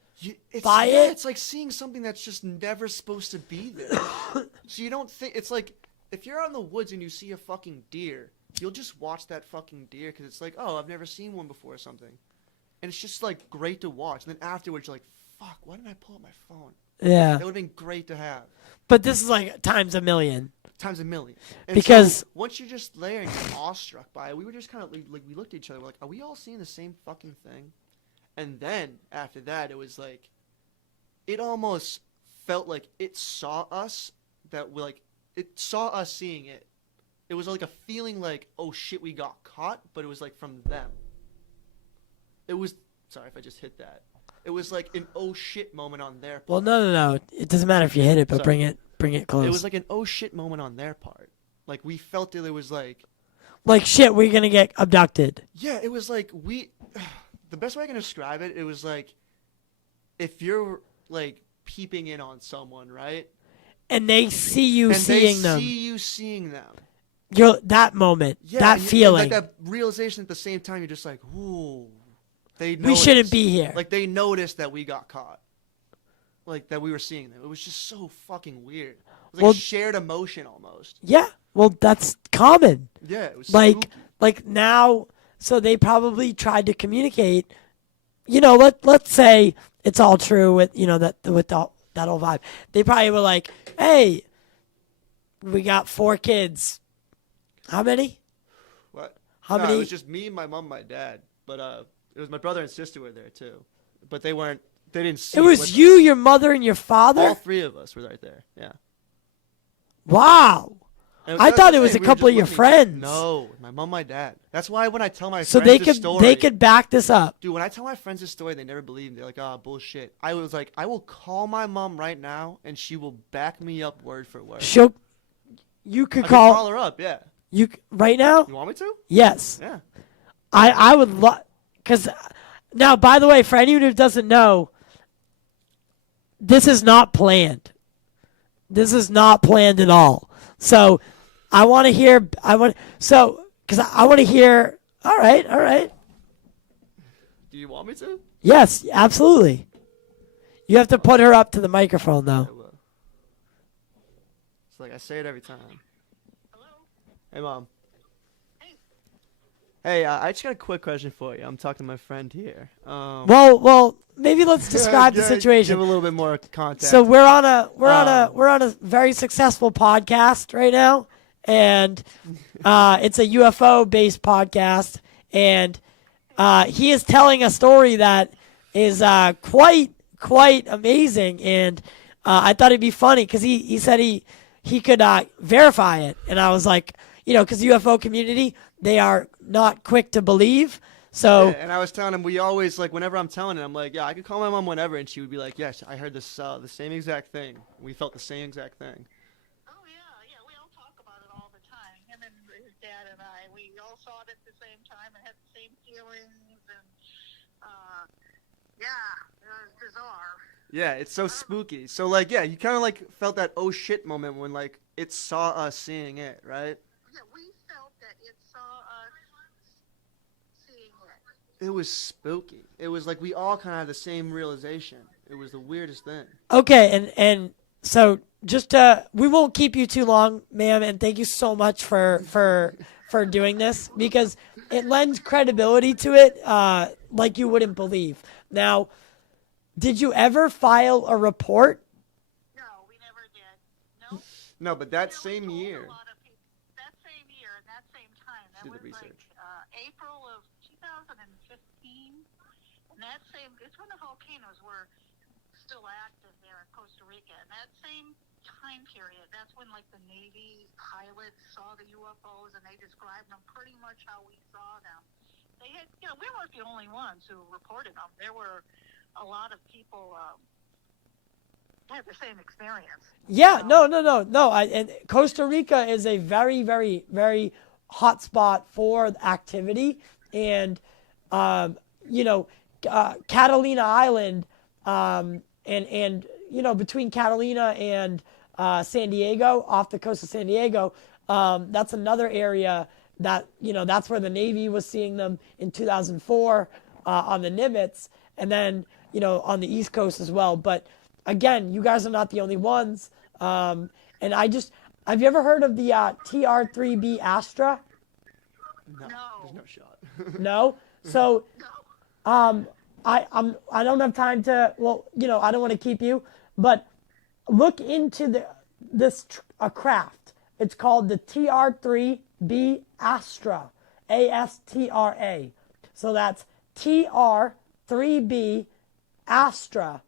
by it. It's like seeing something that's just never supposed to be there. So you don't think it's like if you're out in the woods and you see a fucking deer, you'll just watch that fucking deer because it's like, oh, I've never seen one before or something, and it's just like great to watch. And then afterwards, you're like, fuck, why didn't I pull up my phone? Yeah. That would have been great to have. But this is like times a million. Times a million. And Because so, once you're just there and you're awestruck by it, we were just kind of like we looked at each other, we're like, are we all seeing the same fucking thing? And then after that, it was like, it almost felt like it saw us, that we like, it saw us seeing it. It was like a feeling like, oh shit, we got caught, but it was like from them. It was, sorry if I just hit that. It was like an oh shit moment on their part. Well, no. It doesn't matter if you hit it, but Sorry. bring it close. It was like an oh shit moment on their part. Like we felt that it was like shit, we're gonna get abducted. yeah, it was like the best way I can describe it, it was like if you're like peeping in on someone, right? And they see you And seeing they them. see you seeing them. You're that moment, Yeah, that feeling. like that realization at the same time, you're just like, ooh, they We shouldn't be here. Like they noticed that we got caught. Like that we were seeing them. It was just so fucking weird. It was like a shared emotion almost. Yeah, well, that's common. Yeah, it was Like, spooky. like now, so they probably tried to communicate. You know, let's say it's all true with that whole vibe. They probably were like, "Hey, we got 4 kids. How many? What? How No, many?" It was just me, my mom, my dad. But it was my brother and sister were there too. But they weren't. They didn't see. It was you, your mother, and your father. All 3 of us were right there. Yeah. Wow. And I that's thought the it was thing, a we were couple of just your looking at each other. friends. No, my mom, my dad. That's why when I tell my So friends they this could story, back this up. dude, when I tell my friends this story, they never believe me. They're like, "Ah, bullshit." I was like, I will call my mom right now, and she will back me up word for word. You could I call, can call her up. Yeah. right now. You want me to? Yes. Yeah. I would love, because now, by the way, for anyone who doesn't know, this is not planned. This is not planned at all. So I want to hear, because I want to hear, all right. Do you want me to? Yes, absolutely. You have to put her up to the microphone, I though. will. It's like I say it every time. Hello? Hey, Mom. Hey. Hey, I just got a quick question for you. I'm talking to my friend here. Well, maybe let's describe the Give situation. a little bit more context. So we're on a very successful podcast right now, and it's a UFO based podcast, and he is telling a story that is quite amazing, and I thought it'd be funny because he said he could verify it, and I was like, because the UFO community, they are not quick to believe. So Yeah, and I was telling him, we always, like, whenever I'm telling him, I'm like, yeah, I could call my mom whenever, and she would be like, yes, I heard this, the same exact thing. We felt the same exact thing. Oh yeah, we all talk about it all the time. Him and his dad and I, we all saw it at the same time and had the same feelings, and yeah, it was bizarre. Yeah, it's so spooky. So, like, yeah, you kind of, like, felt that oh shit moment when, like, it saw us seeing it, right? Yeah, we felt that it saw us seeing it. It was spooky. It was like we all kind of had the same realization. It was the weirdest thing. okay, and so just we won't keep you too long, ma'am, and thank you so much for doing this, because it lends credibility to it like you wouldn't believe. Now, did you ever file a report? No, we never did. No. No, but that Yeah, we same told year. a lot of people, that same year and that same time, that Do the was research. like April of 2015. And that same, it's when the volcanoes were still active there in Costa Rica. And that same time period, that's when like the Navy pilots saw the UFOs and they described them pretty much how we saw them. They had, we weren't the only ones who reported them. There were a lot of people had the same experience. Yeah, no. And Costa Rica is a very, very, very hot spot for activity, and Catalina Island, and between Catalina and San Diego, off the coast of San Diego, that's another area that that's where the Navy was seeing them in 2004 on the Nimitz, and then on the East Coast as well. But again, you guys are not the only ones. And have you ever heard of the TR3B Astra? No, No. there's no shot. No. So No. I don't have time to. Well, I don't want to keep you, but look into this craft. It's called the TR3B Astra, ASTRA. So that's TR3B Astra.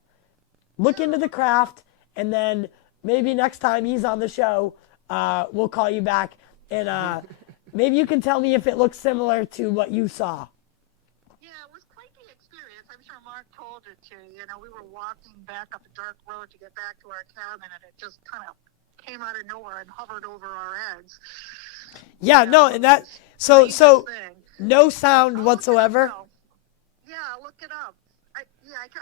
Look into the craft, and then maybe next time he's on the show, we'll call you back, and maybe you can tell me if it looks similar to what you saw. Yeah, it was quite the experience. I'm sure Mark told it to you. We were walking back up a dark road to get back to our cabin, and it just kind of came out of nowhere and hovered over our heads. Yeah, no, and that so no sound whatsoever. Yeah, look it up.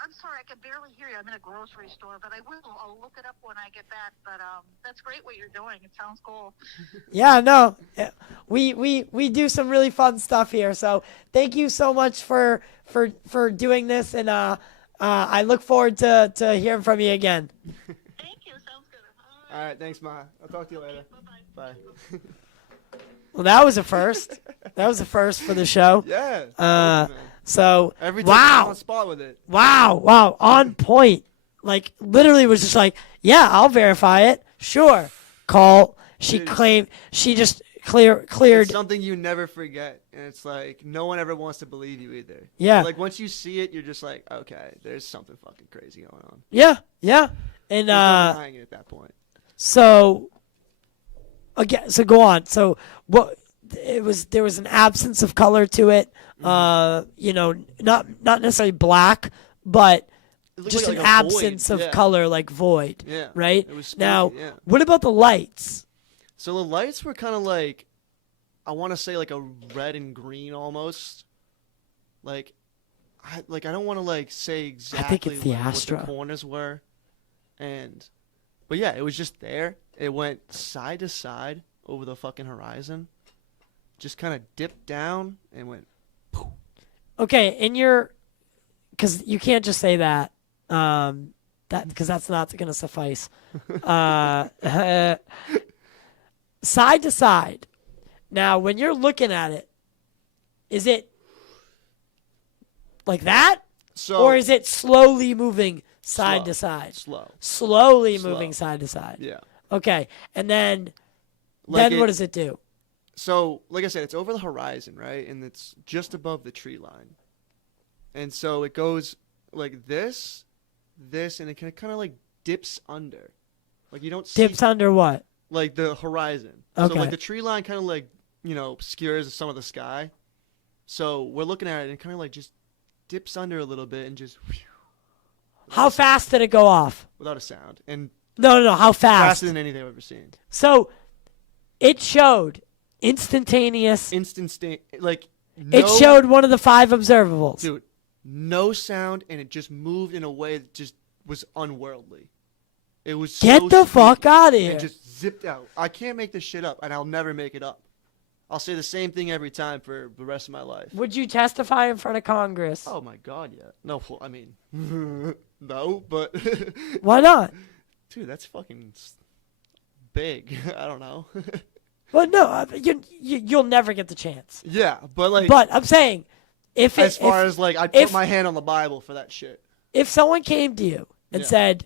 I'm sorry, I can barely hear you. I'm in a grocery store, but I'll look it up when I get back. But that's great what you're doing. It sounds cool. Yeah, no, we do some really fun stuff here. So thank you so much for doing this, and I look forward to hearing from you again. Thank you. Sounds good. All right, thanks, Ma. I'll talk to you later. Bye-bye. Bye. Well, that was a first. That was a first for the show. Yeah. So Every time I'm wow, on spot with it. wow, on point. Like literally was just like, yeah, I'll verify it. Sure. Call. She Dude. claimed she just cleared. It's something you never forget, and it's like no one ever wants to believe you either. Yeah. Like once you see it, you're just like, okay, there's something fucking crazy going on. Yeah. And There's no denying it at that point. so again, so go on. So what? There was an absence of color to it. Not necessarily black, but It looked just like an a void. absence of Yeah. color, like void. Yeah. Right. It was spooky, Now, yeah. what about the lights? So the lights were kind of like, I want to say like a red and green almost. Like, I don't want to like say exactly it's the like, what Astra. the corners were, but yeah, it was just there. It went side to side over the fucking horizon, just kind of dipped down and went. Okay, because you can't just say that, because that's not going to suffice. Side to side. Now, when you're looking at it, is it like that, So or is it slowly moving side Slow. to side? slow? Slowly Slow. moving side to side. Yeah. Okay, and then Then what does it do? So, like I said, it's over the horizon, right? And it's just above the tree line. And so it goes like this, and it kind of like dips under. Like you don't see Dips under what? like the horizon. Okay. So like the tree line kind of like, obscures some of the sky. So we're looking at it and it kind of like just dips under a little bit and just How fast did it go off? without a sound. And No. How fast? faster than anything I've ever seen. So it showed instantaneous. Like It showed one of the 5 observables. dude, no sound, and it just moved in a way that just was unworldly. It was Get so the fuck sweet, out of and here. it just zipped out. I can't make this shit up, and I'll never make it up. I'll say the same thing every time for the rest of my life. Would you testify in front of Congress? Oh my god, yeah. No, I mean, no, but Why not? dude, that's fucking big. I don't know. Well, no, you'll never get the chance. Yeah, but like, But I'm saying, if as far as like, I'd if- put my hand on the Bible for that shit. if someone came to you and Yeah. said,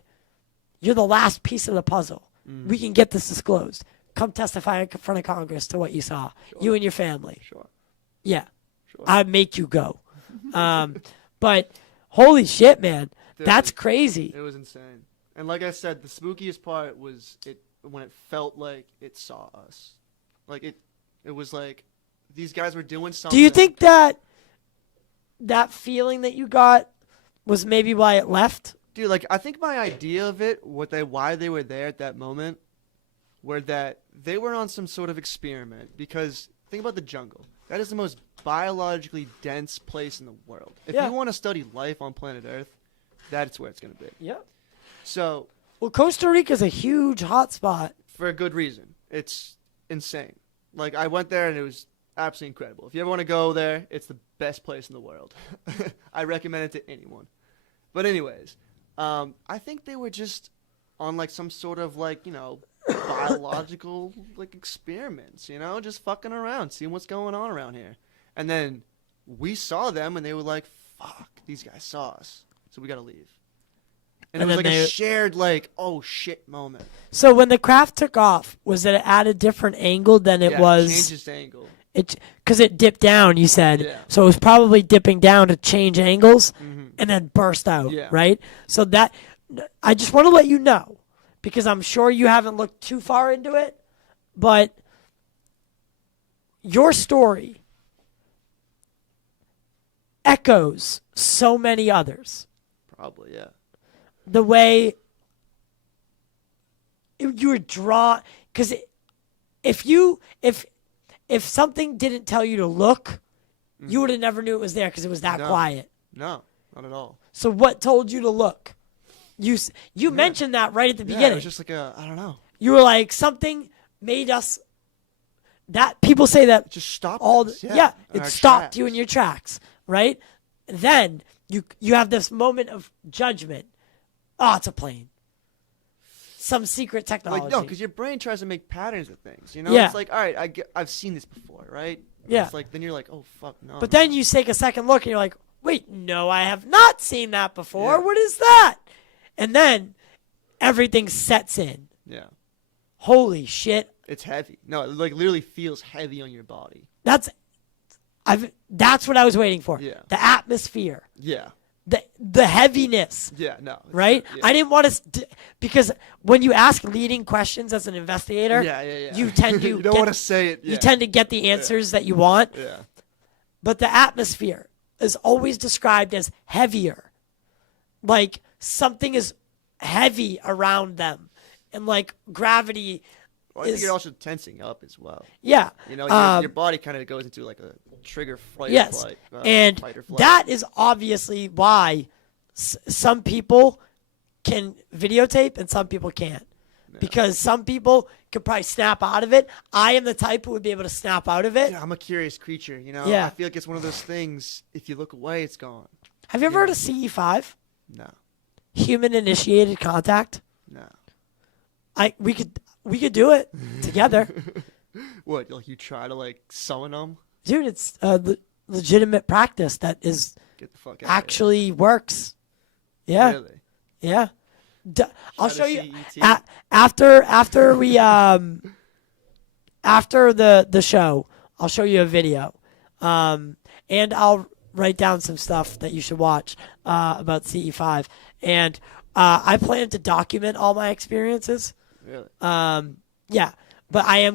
"You're the last piece of the puzzle. We can get this disclosed. Come testify in front of Congress to what you saw, you and your family." Sure. Yeah, Sure. I'd make you go. But holy shit, man, Dude, that's crazy. It was insane. And like I said, the spookiest part was when it felt like it saw us. Like it was like these guys were doing something. Do you think that feeling that you got was maybe why it left? Dude, like I think my idea of it, why they were there at that moment, were that they were on some sort of experiment. Because think about the jungle. That is the most biologically dense place in the world. If Yeah. you want to study life on planet Earth, that's where it's going to be. Yeah. So, Well, Costa Rica is a huge hotspot. for a good reason. It's insane. Like, I went there and it was absolutely incredible. If you ever want to go there, it's the best place in the world. I recommend it to anyone. But anyways, I think they were just on, like, some sort of, like, biological, like, experiments, just fucking around, seeing what's going on around here. And then we saw them and they were like, fuck, these guys saw us. So we got to leave. And it And was then like a they- shared, like, oh shit moment. So when the craft took off, was it at a different angle than it Yeah, was? changed its angle. Because it dipped down, you said. Yeah. So it was probably dipping down to change angles and then burst out, Yeah. right? So that, I just want to let you know, because I'm sure you haven't looked too far into it, but your story echoes so many others. Probably, yeah. The way you were drawn, because if something didn't tell you to look, you would have never knew it was there because it was that No. quiet. No, not at all. So what told you to look? You mentioned that right at the Yeah, beginning. it was just like I don't know. You were like, something made us. That people say that It just stopped all. us. Yeah, in it our stopped you in tracks. your tracks, right? Then you have this moment of judgment. Oh, it's a plane. Some secret technology. Like, no, because your brain tries to make patterns of things. Yeah. It's like, all right, I've seen this before, right? Yeah. It's like, then you're like, oh, fuck, no. But then you take a second look and you're like, wait, no, I have not seen that before. Yeah. What is that? And then everything sets in. Yeah. Holy shit. It's heavy. No, it like literally feels heavy on your body. That's what I was waiting for. Yeah. The atmosphere. Yeah. The heaviness. Yeah, no. it's- Right? Yeah. I didn't want to because when you ask leading questions as an investigator, Yeah. you tend to you don't get- want to say it. Yeah. you tend to get the answers that you want. Yeah. But the atmosphere is always described as heavier. Like something is heavy around them. And like gravity Well, I think is you're also tensing up as well. yeah. Your body kind of goes into like a trigger flight Yes. or flight. And fight or flight. that is obviously why some people can videotape and some people can't. Because some people could probably snap out of it. I am the type who would be able to snap out of it. Yeah, I'm a curious creature, Yeah. I feel like it's one of those things, if you look away, it's gone. Have you ever heard of CE5? No. Human initiated contact? No. We could do it together. What, like you try to like summon them? Dude, it's a legitimate practice that is Get the fuck out actually works. of Yeah. here. Really? Yeah. I'll Try to show you see ET? after we after the show, I'll show you a video, and I'll write down some stuff that you should watch about CE5. And I plan to document all my experiences. Really? Yeah, but I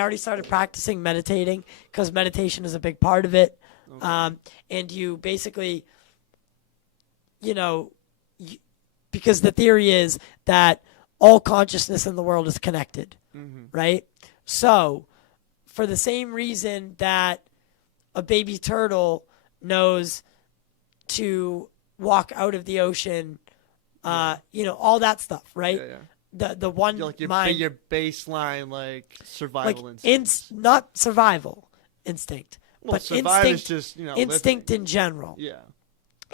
already started practicing meditating because meditation is a big part of it. Okay. And you basically, because the theory is that all consciousness in the world is connected, right? So, for the same reason that a baby turtle knows to walk out of the ocean, all that stuff, right? Yeah, yeah. The one Like mind, your baseline like survival like instinct. not survival instinct, Well, but survive is instinct, just instinct living. in general. Yeah.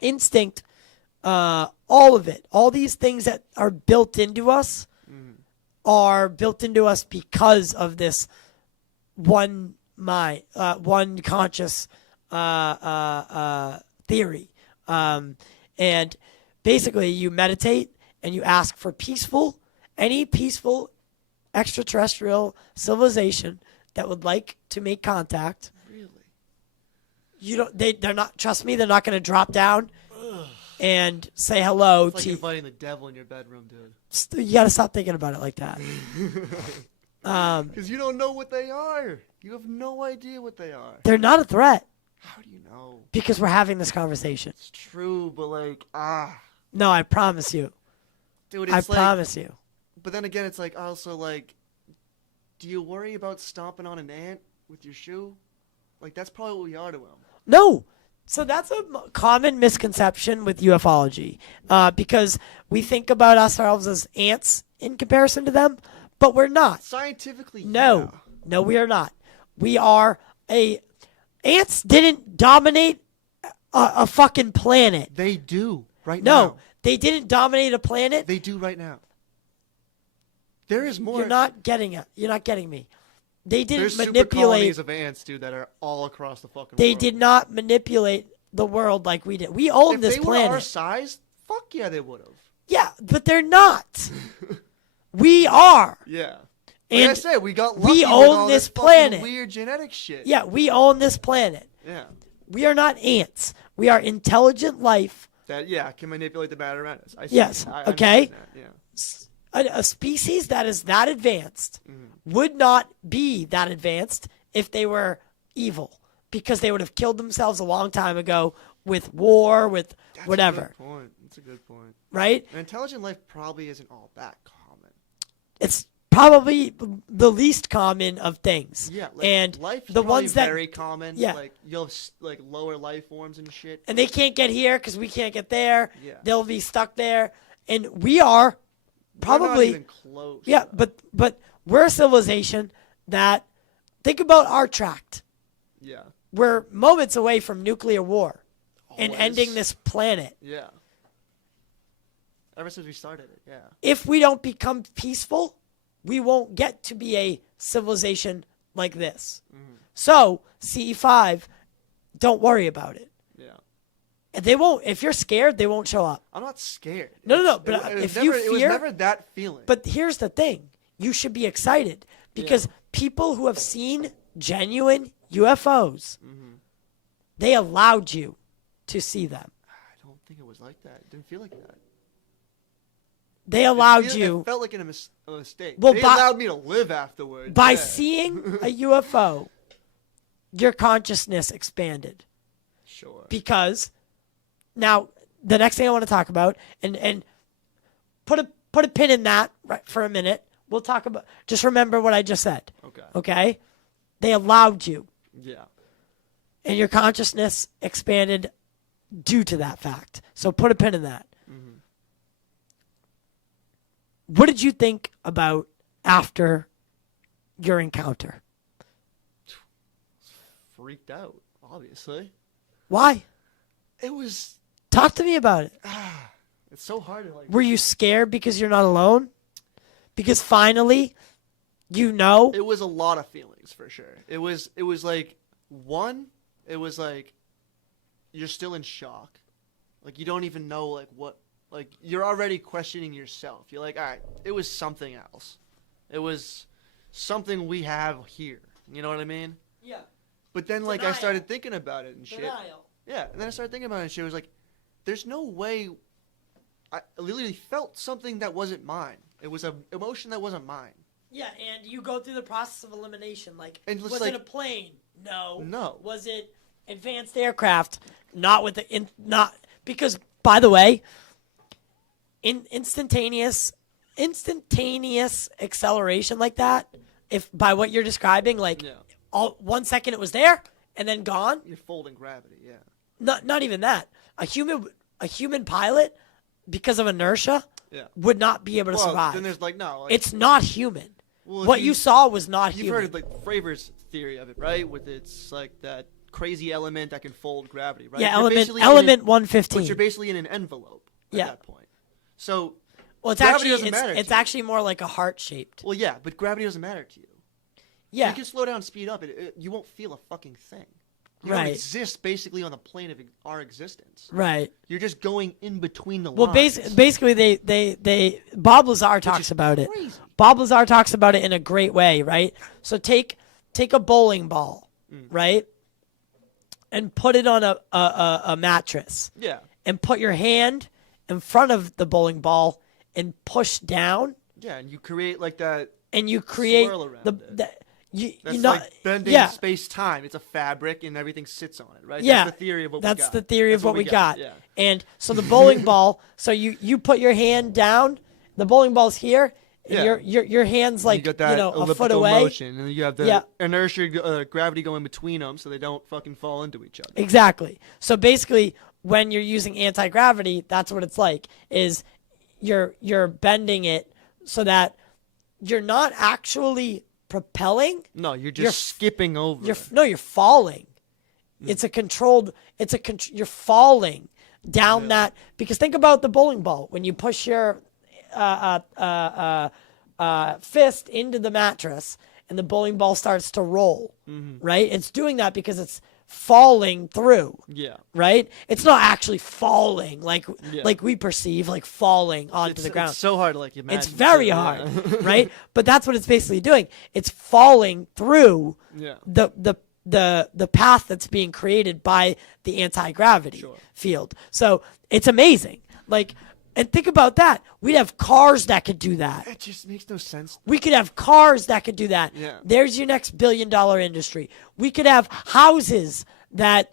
Instinct, all of it, all these things that are built into us are built into us because of this one mind, one conscious theory. And basically, you meditate and you ask for any peaceful extraterrestrial civilization that would like to make contact. Really? They're not, trust me, they're not going to drop down and say hello It's like to inviting the devil in your bedroom, dude. you. Got to stop thinking about it like that. Because you don't know what they are. You have no idea what they are. They're not a threat How do you know? because we're having this conversation. It's true, but No, I promise you. dude, I it's like. promise you. But then again, it's like also like, do you worry about stomping on an ant with your shoe? Like that's probably what we are to them. No. So that's a common misconception with ufology, because we think about ourselves as ants in comparison to them, but we're not. Scientifically, No, yeah. no, we are not. We are ants didn't dominate a fucking planet. They do right now. No, they didn't dominate a planet. They do right now. There is more. You're not getting it. You're not getting me. They didn't There's super manipulate. colonies of ants, dude, that are all across the fucking They world. did not manipulate the world like we did. We own If this they planet. were our size, fuck yeah, they would have. Yeah, but they're not. We are. Yeah. Like And I said, we got we lucky with own all this fucking planet. weird genetic shit. Yeah, we own this planet. Yeah. We are not ants. We are intelligent life. That can manipulate the matter around us. I see Yes, that. I okay. understand that, yeah. A species that is that advanced would not be that advanced if they were evil, because they would have killed themselves a long time ago with war, with That's whatever. A good point. That's a good point. Right? An intelligent life probably isn't all that common. It's probably the least common of things. Yeah, like and life is the probably ones that very common. Yeah. Like you'll have like lower life forms and shit. and they can't get here because we can't get there. Yeah. They'll be stuck there, and we are We're not probably even close. yeah. But we're a civilization that, think about our tract. Yeah. We're moments away from nuclear war and Always. ending this planet. Yeah. Ever since we started it, yeah. If we don't become peaceful, we won't get to be a civilization like this. So, CE5, don't worry about it. Yeah. And they won't, if you're scared, they won't show up. I'm not scared. No, but it was if never, you it was fear- never that feeling. But here's the thing. You should be excited because people who have seen genuine UFOs, they allowed you to see them. I don't think it was like that. It didn't feel like that. They allowed It you felt like a mistake. Well, they by- allowed me to live afterwards. by yeah. seeing a UFO, your consciousness expanded. Sure. Because now the next thing I want to talk about, and put a pin in that right for a minute. We'll talk about, just remember what I just said. Okay. Okay? They allowed you, Yeah. and your consciousness expanded due to that fact. So put a pin in that. What did you think about after your encounter? Freaked out, obviously. Why? It was. Talk to me about it. It's so hard to like. Were you scared because you're not alone? Because finally, you know. It was a lot of feelings for sure. It was like one. It was like you're still in shock. Like you don't even know like what. Like you're already questioning yourself. You're like, all right, it was something else. It was something we have here. You know what I mean? Yeah. But then, like, I Denial. started thinking about it and shit. Denial. Yeah, and then I started thinking about it and shit. It was like, there's no way. I literally felt something that wasn't mine. It was an emotion that wasn't mine. Yeah, and you go through the process of elimination. Like, And just was like- it a plane? No. No. Was it advanced aircraft? Not with the not because, by the way, instantaneous acceleration like that. If by what you're describing, like Yeah. all 1 second it was there and then gone. You're folding gravity, yeah. Not even that. A human pilot, because of inertia, Yeah. would not be able to Well, survive. then there's like, no. Like, It's not human. well, if What you saw was not You've human. heard of, like, Fravor's theory of it, right? With it's, like, that crazy element that can fold gravity, right? Yeah, You're basically element But 115. you're basically in an envelope at Yeah. that point. So, Well, it's gravity actually doesn't matter to it's you. actually more like a heart shaped. well, yeah, but gravity doesn't matter to you. Yeah, You can slow down, speed up, you won't feel a fucking thing. You don't Right. exist basically on the plane of our existence. right. You're just going in between the Well, lines. basically, they Bob Lazar talks is about it. crazy. Bob Lazar talks about it in a great way, right? So take a bowling ball, right, and put it on a mattress, Yeah. and put your hand in front of the bowling ball and push down, Yeah, and you create like that. and you create Swirl around the it. you That's know like bending yeah. space-time. It's a fabric, and everything sits on it, right? Yeah, That's the theory of what we that's got. the theory That's of what we got. Yeah. And so the bowling ball, so you put your hand down, the bowling ball's here, and Yeah. your hand's like you got that a foot elliptical away. motion, and you have the Yeah. inertia, gravity going between them, so they don't fucking fall into each other. Exactly. So basically, when you're using anti-gravity, that's what it's like. Is you're bending it so that you're not actually propelling. No, you're just You're- skipping over. You're falling. It's a controlled. You're falling down that because think about the bowling ball when you push your fist into the mattress and the bowling ball starts to roll. Right? It's doing that because it's falling through. Yeah. Right? It's not actually falling like Yeah. like we perceive like falling onto the ground. It's so hard to like imagine. It's very too, hard, yeah. right? But that's what it's basically doing. It's falling through Yeah. the path that's being created by the anti-gravity Sure. field. So it's amazing. Like, and think about that. We'd have cars that could do that. It just makes no sense. We could have cars that could do that. Yeah. There's your next billion-dollar industry. We could have houses that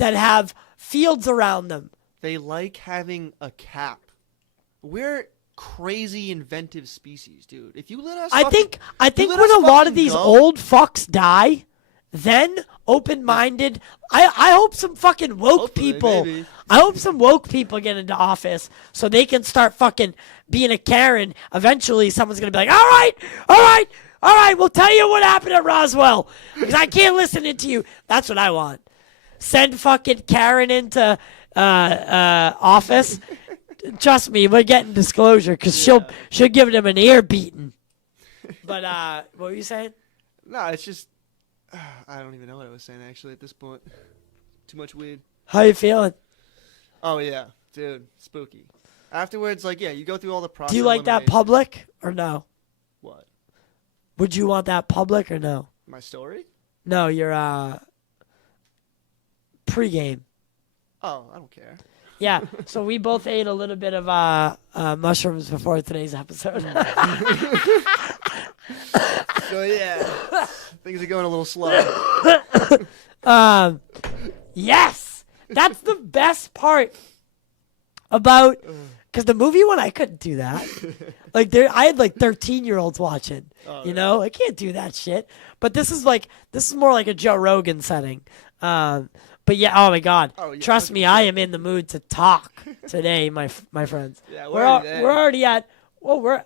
have fields around them. They like having a cap. We're crazy inventive species, dude. If you let us, I think let when us a lot of fucking these go- old fucks die, then open-minded. I hope some fucking woke Hopefully, people. maybe. I hope some woke people get into office so they can start fucking being a Karen. Eventually, someone's gonna be like, all right, we'll tell you what happened at Roswell because I can't listen to you. That's what I want. Send fucking Karen into office. Trust me, we're getting disclosure because she'll give them an ear beating. But what were you saying? No, it's just I don't even know what I was saying actually at this point. Too much weed. How you feeling? Oh yeah, dude, spooky. Afterwards, like you go through all the process. Do you like that elimination. public or no? What? Would you want that public or no? My story? No, your pregame. Oh, I don't care. Yeah, so we both ate a little bit of mushrooms before today's episode. So yeah, things are going a little slow. Yes, that's the best part about because the movie one I couldn't do that. Like I had like 13-year-olds watching. You know, I can't do that shit. But this is more like a Joe Rogan setting. But yeah, oh my God, Oh, yeah, trust me, I am in the mood to talk today, my friends. Yeah, we're we're already at we're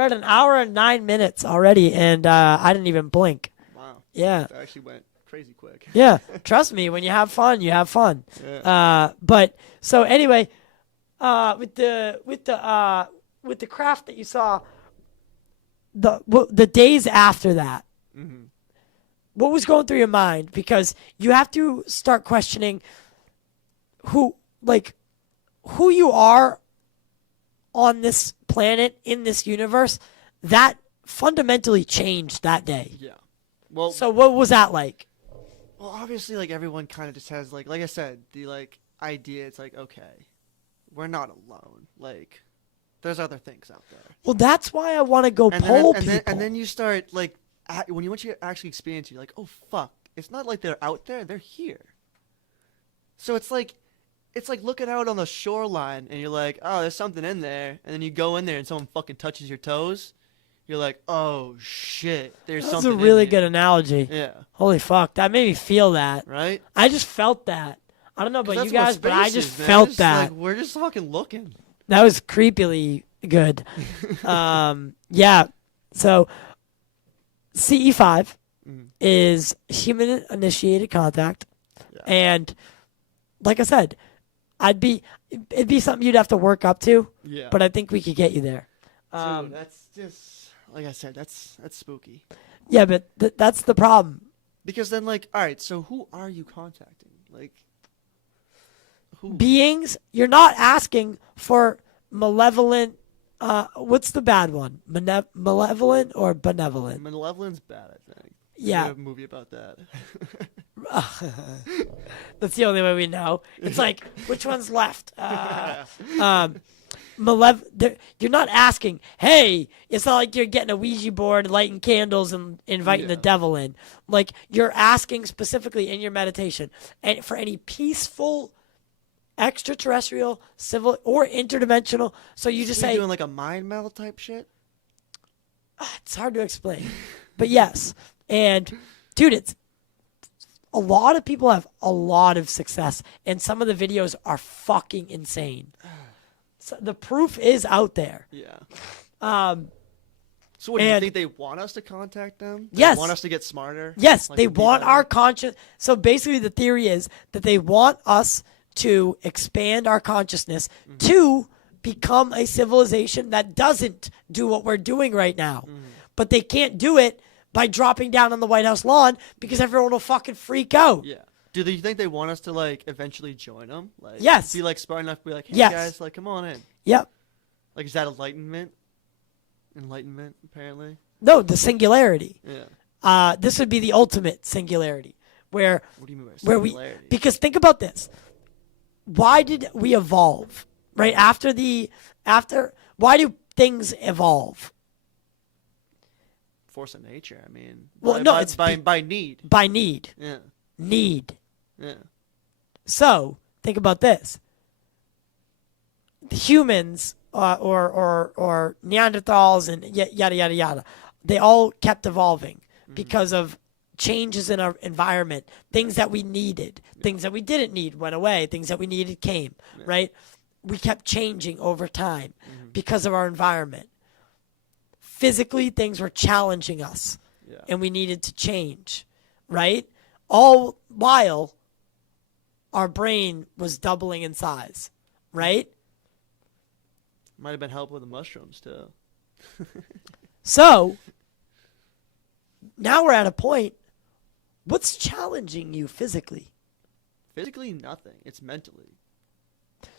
at an hour and 9 minutes already, and I didn't even blink. Wow, Yeah. that actually went crazy quick. Yeah, trust me. When you have fun, you have fun. Yeah. But so anyway, with the craft that you saw, the days after that, Mm-hmm. what was going through your mind? Because you have to start questioning who you are on this planet in this universe. That fundamentally changed that day. Yeah. Well, So what was that like? well, obviously, like everyone kind of just has like I said, the like idea. It's like, okay, we're not alone. Like, there's other things out there. Well, that's why I want to go And poll then, people. and then you start like when you once you actually experience it, you're like, oh fuck, it's not like they're out there, they're here. So it's like looking out on the shoreline and you're like, oh, there's something in there, and then you go in there and someone fucking touches your toes. You're like, oh shit, there's That's something. a really in good here. analogy. Yeah. Holy fuck, that made me feel that. Right. I just felt that. I don't know 'Cause about you that's what guys, but I space just is, man. felt It's that. Like, we're just fucking looking. That was creepily good. Yeah. So CE5 is human initiated contact. Yeah. And like I said, it'd be something you'd have to work up to, Yeah. but I think we could get you there. Dude, that's just like I said. That's spooky. Yeah, but that's the problem. Because then, like, all right, so who are you contacting? Like, who? Beings, you're not asking for malevolent. What's the bad one? Malevolent or benevolent? Malevolent's bad, I think. Yeah. We have a movie about that. That's the only way we know. It's like, which one's left? You're not asking, hey, it's not like you're getting a Ouija board, lighting candles, and inviting the devil in. Like, you're asking specifically in your meditation and for any peaceful, extraterrestrial, civil, or interdimensional. So you just You're say, doing like a mind meld type shit? it's hard to explain. But yes. And, dude, it's a lot of people have a lot of success, and some of the videos are fucking insane. So the proof is out there. Yeah. So what, do you think they want us to contact them? They Yes. want us to get smarter? Yes, Like they to be want better? our conscious. So basically, the theory is that they want us to expand our consciousness to become a civilization that doesn't do what we're doing right now. But they can't do it by dropping down on the White House lawn because everyone will fucking freak out. Yeah. Do you think they want us to like eventually join them? Like, Yes. Be like smart enough to be like, hey Yes. guys, like come on in. Yep. Like, is that enlightenment? Enlightenment, apparently. No, the singularity. Yeah. This would be the ultimate singularity, where What do you mean by where singularity? because think about this. Why did we evolve? Right after why do things evolve? Force of nature. I mean, Well, no, it's by need. By need. Yeah. Need. Yeah. So think about this: the humans or Neanderthals and yada yada yada, they all kept evolving because of changes in our environment. Things that we needed, things that we didn't need went away. Things that we needed came. Right? We kept changing over time because of our environment. Physically, things were challenging us, and we needed to change. Right? All while our brain was doubling in size, right? Might have been help with the mushrooms too. So now we're at a point. What's challenging you physically? Physically, nothing. It's mentally.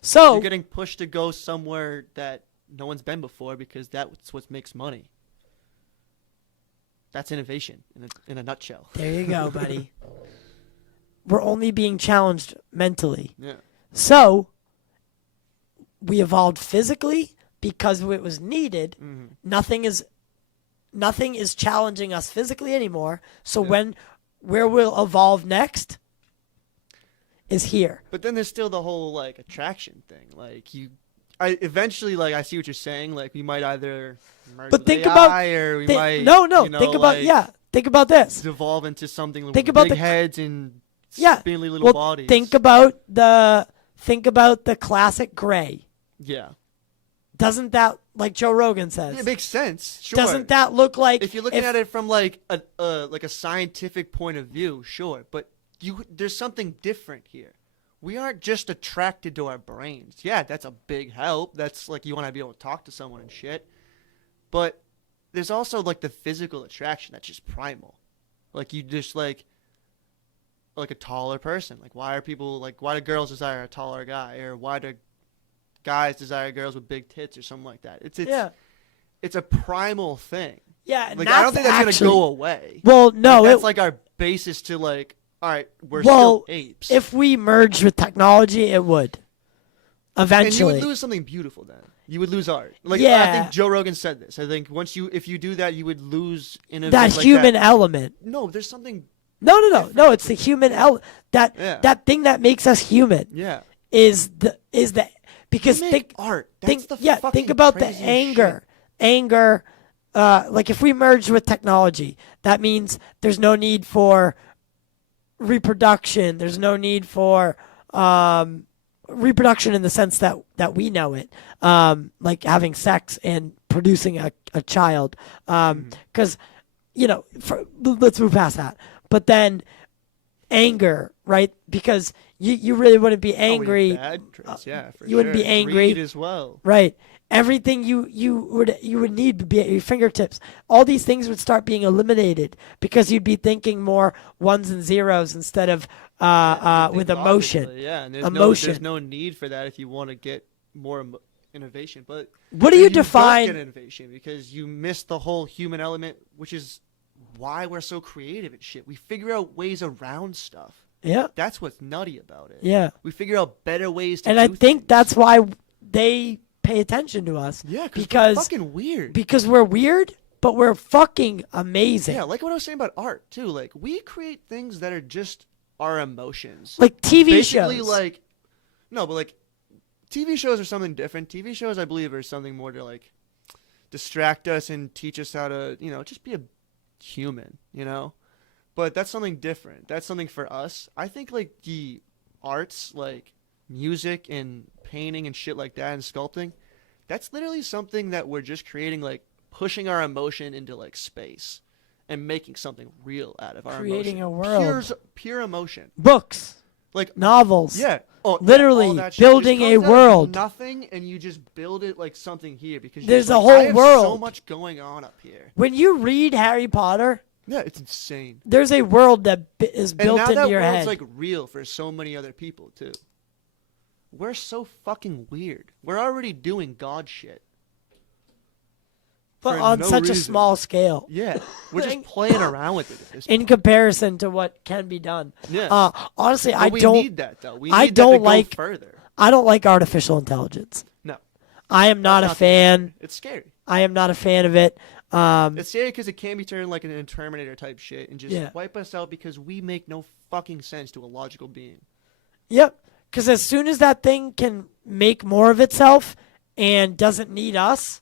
So You're getting pushed to go somewhere that no one's been before because that's what makes money. That's innovation in a nutshell. there you go, buddy. We're only being challenged mentally. Yeah. So we evolved physically because it was needed. Nothing is challenging us physically anymore. So where we'll evolve next is here. But then there's still the whole like attraction thing. Like I eventually like I see what you're saying. Like we might either merge But with think AI about or we thi- might no. you know, Think about like, Think about this. devolve into something Think with about big the- heads and Yeah. spindly little Well, bodies. think about the classic gray. Yeah. Doesn't that, like Joe Rogan says, It makes sense. Sure. doesn't that look like if you're looking at it from like a scientific point of view, sure, but there's something different here. We aren't just attracted to our brains. Yeah, that's a big help. That's like you want to be able to talk to someone and shit. But there's also like the physical attraction that's just primal. Like you just like a taller person. Like why do girls desire a taller guy, or why do guys desire girls with big tits or something like that? It's a primal thing. Yeah, and Like, I don't think that's actually, gonna go away. Well, no, Like, that's like our basis to like, all right, we're still apes. if we merged with technology, it would. Eventually. And you would lose something beautiful then. You would lose art. Like, Yeah. I think Joe Rogan said this. I think if you do that, you would lose innovation. That like human that. element. No, there's something. No. It's the human element. Yeah. That thing that makes us human. Yeah. Is the because We make art. That's think about the craziest anger. shit. Anger. Like if we merge with technology, that means there's no need for reproduction. There's no need for reproduction in the sense that we know it, like having sex and producing a child. Because, let's move past that. But then anger, right? Because you really wouldn't be angry. Bad traits, yeah, for you wouldn't be sure. angry. Greed as well. Right. Everything you would need to be at your fingertips. All these things would start being eliminated because you'd be thinking more ones and zeros instead of with emotion. Logically, yeah, and there's no need for that if you want to get more innovation. But what do you don't define get innovation because you miss the whole human element, which is why we're so creative and shit. We figure out ways around stuff. Yeah. That's what's nutty about it. Yeah. We figure out better ways to and do I think things. that's why they pay attention to us. Yeah, because we're fucking weird. Because we're weird, but we're fucking amazing. Yeah, like what I was saying about art too. Like we create things that are just our emotions. Like TV Basically, shows. like no, but like TV shows are something different. TV shows, I believe, are something more to like distract us and teach us how to, just be a human, But that's something different. That's something for us. I think like the arts, like music and painting and shit like that and sculpting, that's literally something that we're just creating, like pushing our emotion into like space and making something real out of our Creating emotion. a world. Pure emotion. Books. Like novels. Yeah. Oh, literally all that shit building just a comes out of world. Nothing, and you just build it like something here because There's you're a like, whole I have world. so much going on up here. When you read Harry Potter, Yeah, it's insane. there's a world that is built and now into your that head. world's like real for so many other people too. We're so fucking weird. We're already doing God shit. but for on no such a reason. small scale. Yeah, we're just playing around with it at this point. In comparison to what can be done. Yeah. Honestly, But I we don't. need that though. We need I that don't to go like- further. I don't like artificial intelligence. No, I am not a That's fan. It's scary. I am not a fan of it. It's scary because it can be turned like an Terminator type shit and just Yeah. wipe us out because we make no fucking sense to a logical being. Yep. Because as soon as that thing can make more of itself and doesn't need us,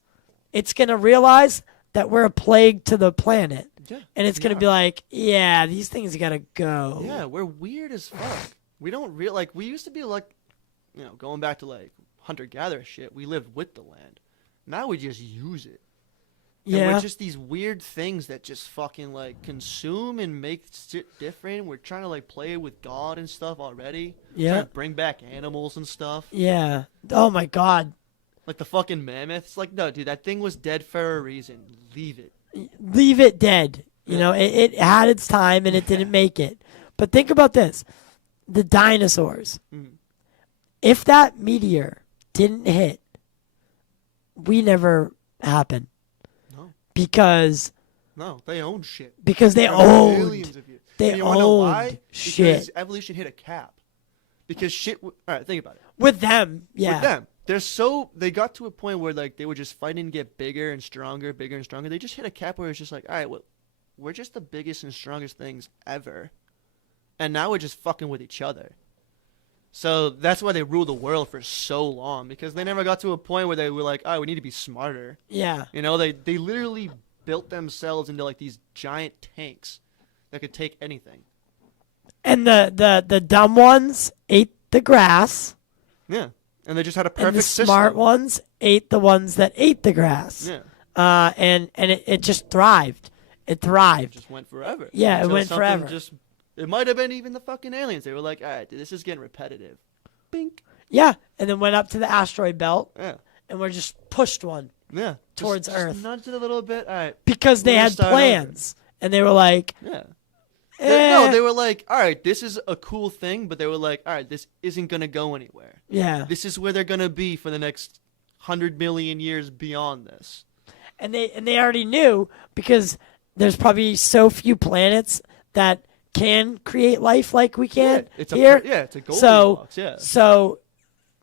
it's going to realize that we're a plague to the planet. Yeah, And it's going to be like, yeah, these things got to go. Yeah, we're weird as fuck. We don't we used to be like, going back to like hunter-gatherer shit. We lived with the land. Now we just use it. And Yeah. we're just these weird things that just fucking like consume and make shit different. We're trying to like play with God and stuff already. Yeah. Trying to bring back animals and stuff. Yeah. Oh, my God. Like the fucking mammoth. It's like, no, dude, that thing was dead for a reason. Leave it. Leave it dead. Yeah. It had its time and it didn't make it. But think about this. The dinosaurs. Mhm. If that meteor didn't hit, we never happened. No. Because No, they own shit. they For millions owned. of years. They And you wanna know owned why? shit. Because evolution hit a cap. Because shit. All right, think about it. With them, yeah. With them, they got to a point where like they were just fighting to get bigger and stronger, bigger and stronger. They just hit a cap where it's just like, all right, well, we're just the biggest and strongest things ever, and now we're just fucking with each other. So that's why they ruled the world for so long, because they never got to a point where they were like, all right, we need to be smarter. Yeah. They literally built themselves into like these giant tanks that could take anything. And the dumb ones ate the grass, Yeah, and they just had a and perfect the smart system. ones ate the ones that ate the grass. Yeah, And it just thrived. It thrived. it just went forever. Yeah, it Until went something forever. It might have been even the fucking aliens. They were like, all right, dude, this is getting repetitive. Bink. Yeah, and then went up to the asteroid belt, Yeah. and we're just pushed one Yeah. Towards just Earth. Nudged it a little bit. All right. because they We're gonna had start plans, and they were like, Yeah. eh. They were like, all right, this is a cool thing, but they were like, all right, this isn't going to go anywhere. yeah. This is where they're going to be for the next 100 million years beyond this. and they already knew because there's probably so few planets that can create life like we can it's here. it's a Goldilocks. So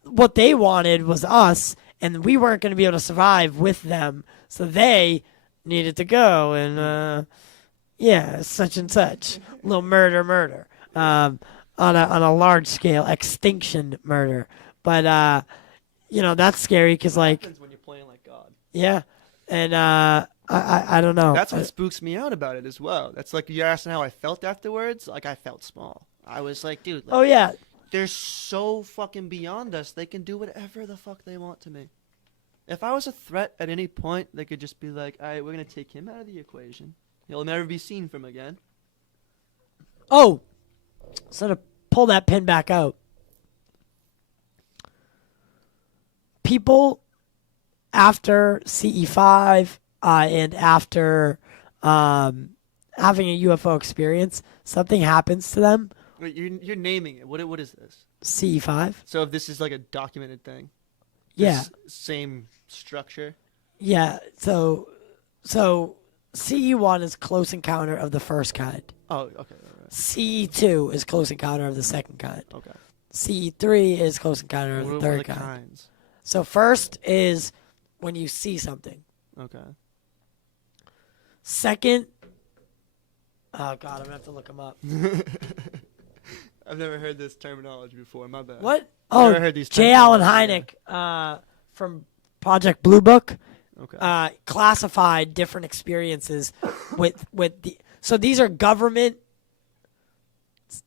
what they wanted was us, and we weren't going to be able to survive with them. So they needed to go and such and such, little murder, on a large scale extinction murder. But that's scary because What happens when you're playing like God? Yeah, and I don't know. That's what spooks me out about it as well. That's like you're asking how I felt afterwards. Like I felt small. I was like, dude. Like, oh yeah, they're so fucking beyond us. They can do whatever the fuck they want to me. If I was a threat at any point, they could just be like, all right, we're going to take him out of the equation. He'll never be seen from again. Oh, so to pull that pin back out, people after CE5 and after having a UFO experience, something happens to them. Wait, you're naming it. What is this? CE5. So if this is like a documented thing. Yeah. This same structure. Yeah. So CE1 is close encounter of the first kind. Oh, okay. Right. CE2 is close encounter of the second kind. Okay. CE3 is close encounter of the third the kind. kinds? So first is when you see something. Okay. Second, oh God, I'm gonna have to look them up. I've never heard this terminology before. My bad. What? I've never heard these J. Allen terminology, Hynek from Project Blue Book Okay. classified different experiences with the. So these are government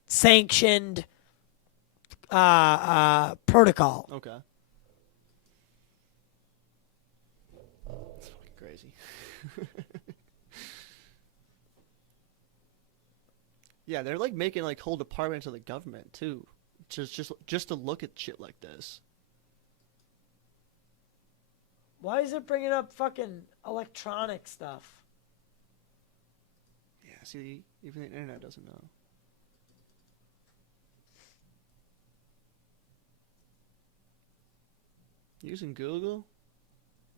sanctioned protocol. Okay. That's fucking crazy. Yeah, they're like making like whole departments of the government too, just to look at shit like this. Why is it bringing up fucking electronic stuff? Yeah, see, even the internet doesn't know. Using Google?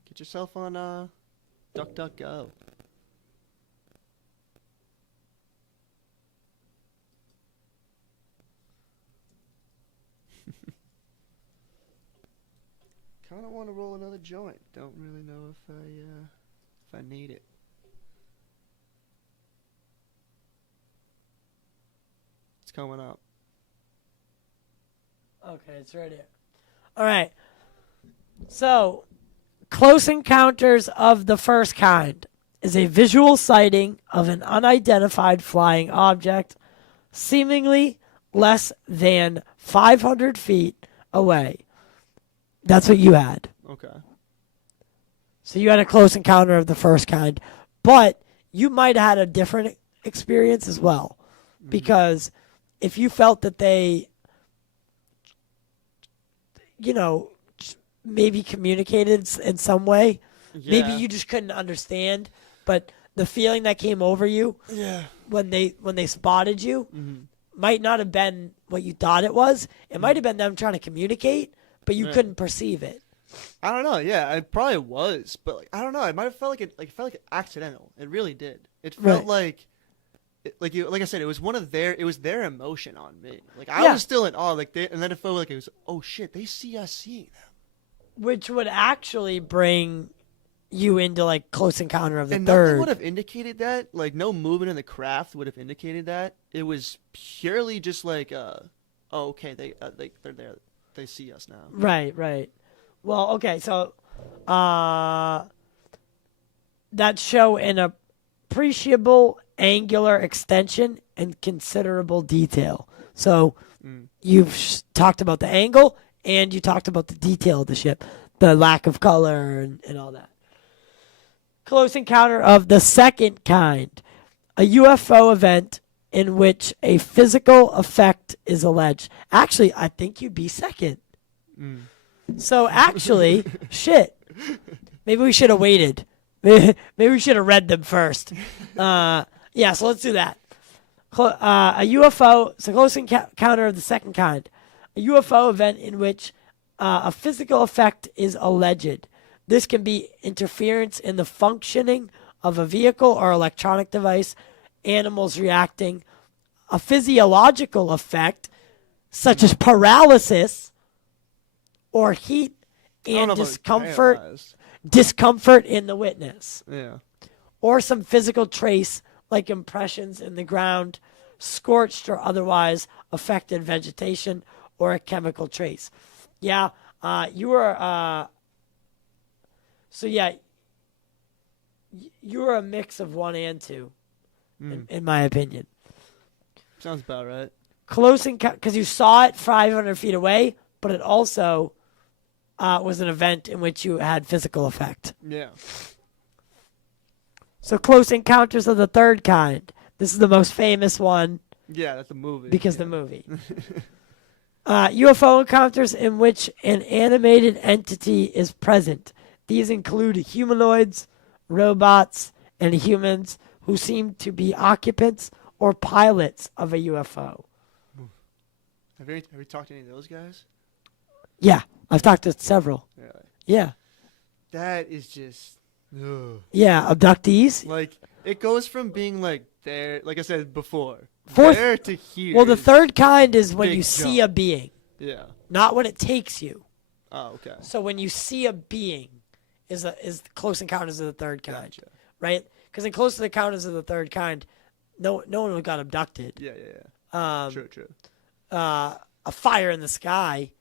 Get yourself on DuckDuckGo. Kind of want to roll another joint. Don't really know if I need it. It's coming up. Okay, it's right here. All right. So, close encounters of the first kind is a visual sighting of an unidentified flying object seemingly less than 500 feet away. That's what you had. Okay. So you had a close encounter of the first kind, but you might have had a different experience as well. Mm-hmm. Because if you felt that they, maybe communicated in some way, maybe you just couldn't understand, but the feeling that came over you when they spotted you might not have been what you thought it was. It might have been them trying to communicate, but you couldn't perceive it. I don't know. Yeah, it probably was, but I don't know. It might have felt like accidental. It really did. It felt like I said, it was their emotion on me. Like I was still in awe. And then it felt like it was, oh shit, they see us seeing them, which would actually bring you into like close encounter of the and third. nothing would have indicated that. Like no movement in the craft would have indicated that. It was purely just like, oh okay, they're there. They see us now. Right. Well, okay, so that show an appreciable angular extension and considerable detail. So you've talked about the angle and you talked about the detail of the ship, the lack of color and all that. Close encounter of the second kind, a UFO event in which a physical effect is alleged. Actually, I think you'd be second. So actually, shit. Maybe we should have waited. Maybe we should have read them first. So let's do that. A UFO, it's a close encounter of the second kind. A UFO event in which a physical effect is alleged. This can be interference in the functioning of a vehicle or electronic device, animals reacting, a physiological effect, such as paralysis or heat I don't know and if I'm paralyzed. discomfort in the witness, Yeah. or some physical trace like impressions in the ground, scorched or otherwise affected vegetation, or a chemical trace. Yeah, you were. So yeah, you were a mix of 1 and 2, in my opinion. Sounds about right. Close encounter, because you saw it 500 feet away, but it also was an event in which you had physical effect. Yeah. So Close Encounters of the Third Kind. This is the most famous one Yeah, that's a movie. because the movie. UFO encounters in which an animated entity is present. These include humanoids, robots, and humans who seem to be occupants or pilots of a UFO. Have you talked to any of those guys? Yeah, I've talked to several. Yeah. Yeah. That is just. Ugh. Yeah, abductees. Like, it goes from being like there, like I said before, Fourth- there to here. Well, the is- third kind is when big you see jump. a being, Yeah. not when it takes you. Oh, okay. So when you see a being is Close Encounters of the Third Kind, Gotcha. right? Because in Close Encounters of the Third Kind, no one got abducted. Yeah. True. A fire in the sky,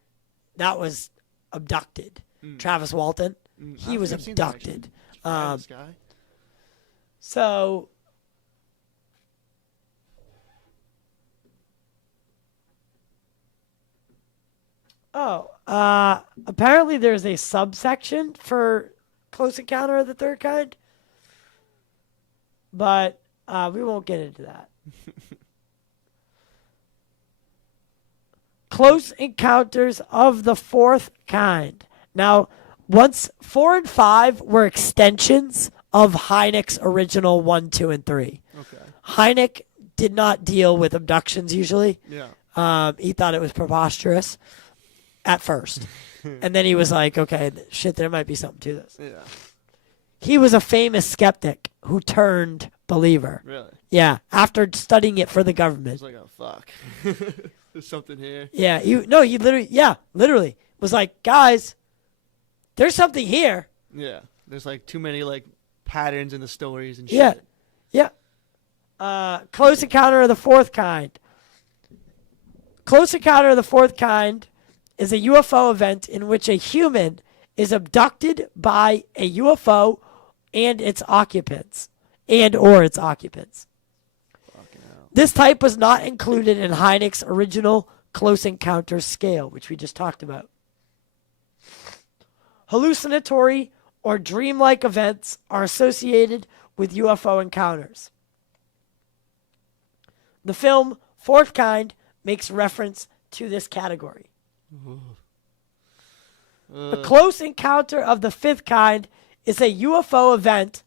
that was abducted. Travis Walton, he was I've seen that, actually. abducted. Fire in the sky? So apparently there's a subsection for Close Encounter of the Third Kind, but we won't get into that. Close Encounters of the Fourth Kind. Now, once 4 and 5 were extensions of Hynek's original 1, 2, and 3. Okay. Hynek did not deal with abductions usually. Yeah. He thought it was preposterous at first. And then he was like, okay, shit, there might be something to this. Yeah. He was a famous skeptic who turned believer. Really? Yeah, after studying it for the government. It's like, oh, fuck. There's something here. Yeah, he literally was like, guys, there's something here. Yeah. There's like too many like patterns in the stories and shit. Yeah. Close Encounter of the Fourth Kind. Close Encounter of the Fourth Kind is a UFO event in which a human is abducted by a UFO and its occupants. Fucking hell. This type was not included in Hynek's original Close Encounter scale, which we just talked about. Hallucinatory or dreamlike events are associated with UFO encounters. The film Fourth Kind makes reference to this category. A Close Encounter of the Fifth Kind is a UFO event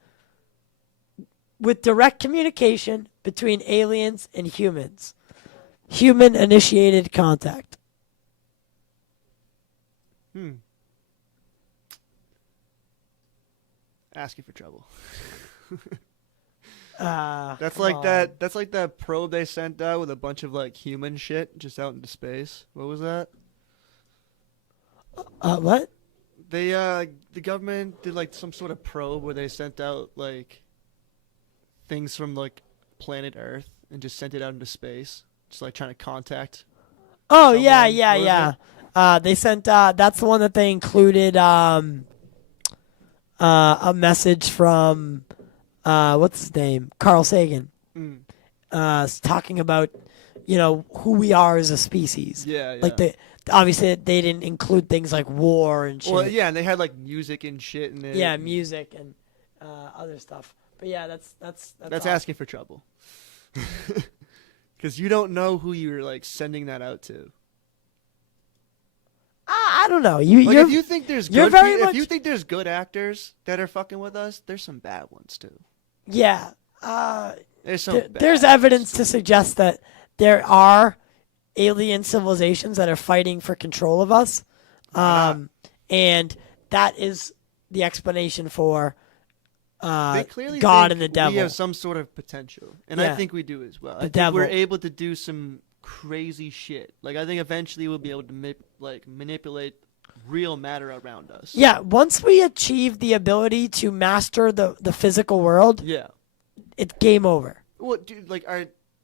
with direct communication between aliens and humans. Human-initiated contact. Asking for trouble. That's That's like that probe they sent out with a bunch of like human shit just out into space. What was that? What? They the government did like some sort of probe where they sent out like things from like planet Earth and just sent it out into space, just like trying to contact. Oh someone. yeah. They sent. That's the one that they included. A message from what's his name, Carl Sagan, talking about who we are as a species. Yeah. Like obviously they didn't include things like war and shit. Well, yeah, and they had like music and shit in it. Yeah, music and other stuff. But yeah, that's awesome. asking for trouble. Because you don't know who you're like sending that out to. I don't know. Like, You're if you think there's you're good, very if much- you think there's good actors that are fucking with us, there's some bad ones too. yeah. There's some. There's evidence to suggest that there are alien civilizations that are fighting for control of us, and that is the explanation for They clearly God think and the devil. we have some sort of potential, and I Yeah. think we do as well. I think devil. we're able to do some crazy shit. Like I think eventually we'll be able to manipulate real matter around us. Yeah, once we achieve the ability to master the physical world, Yeah. it's game over. Well, dude, like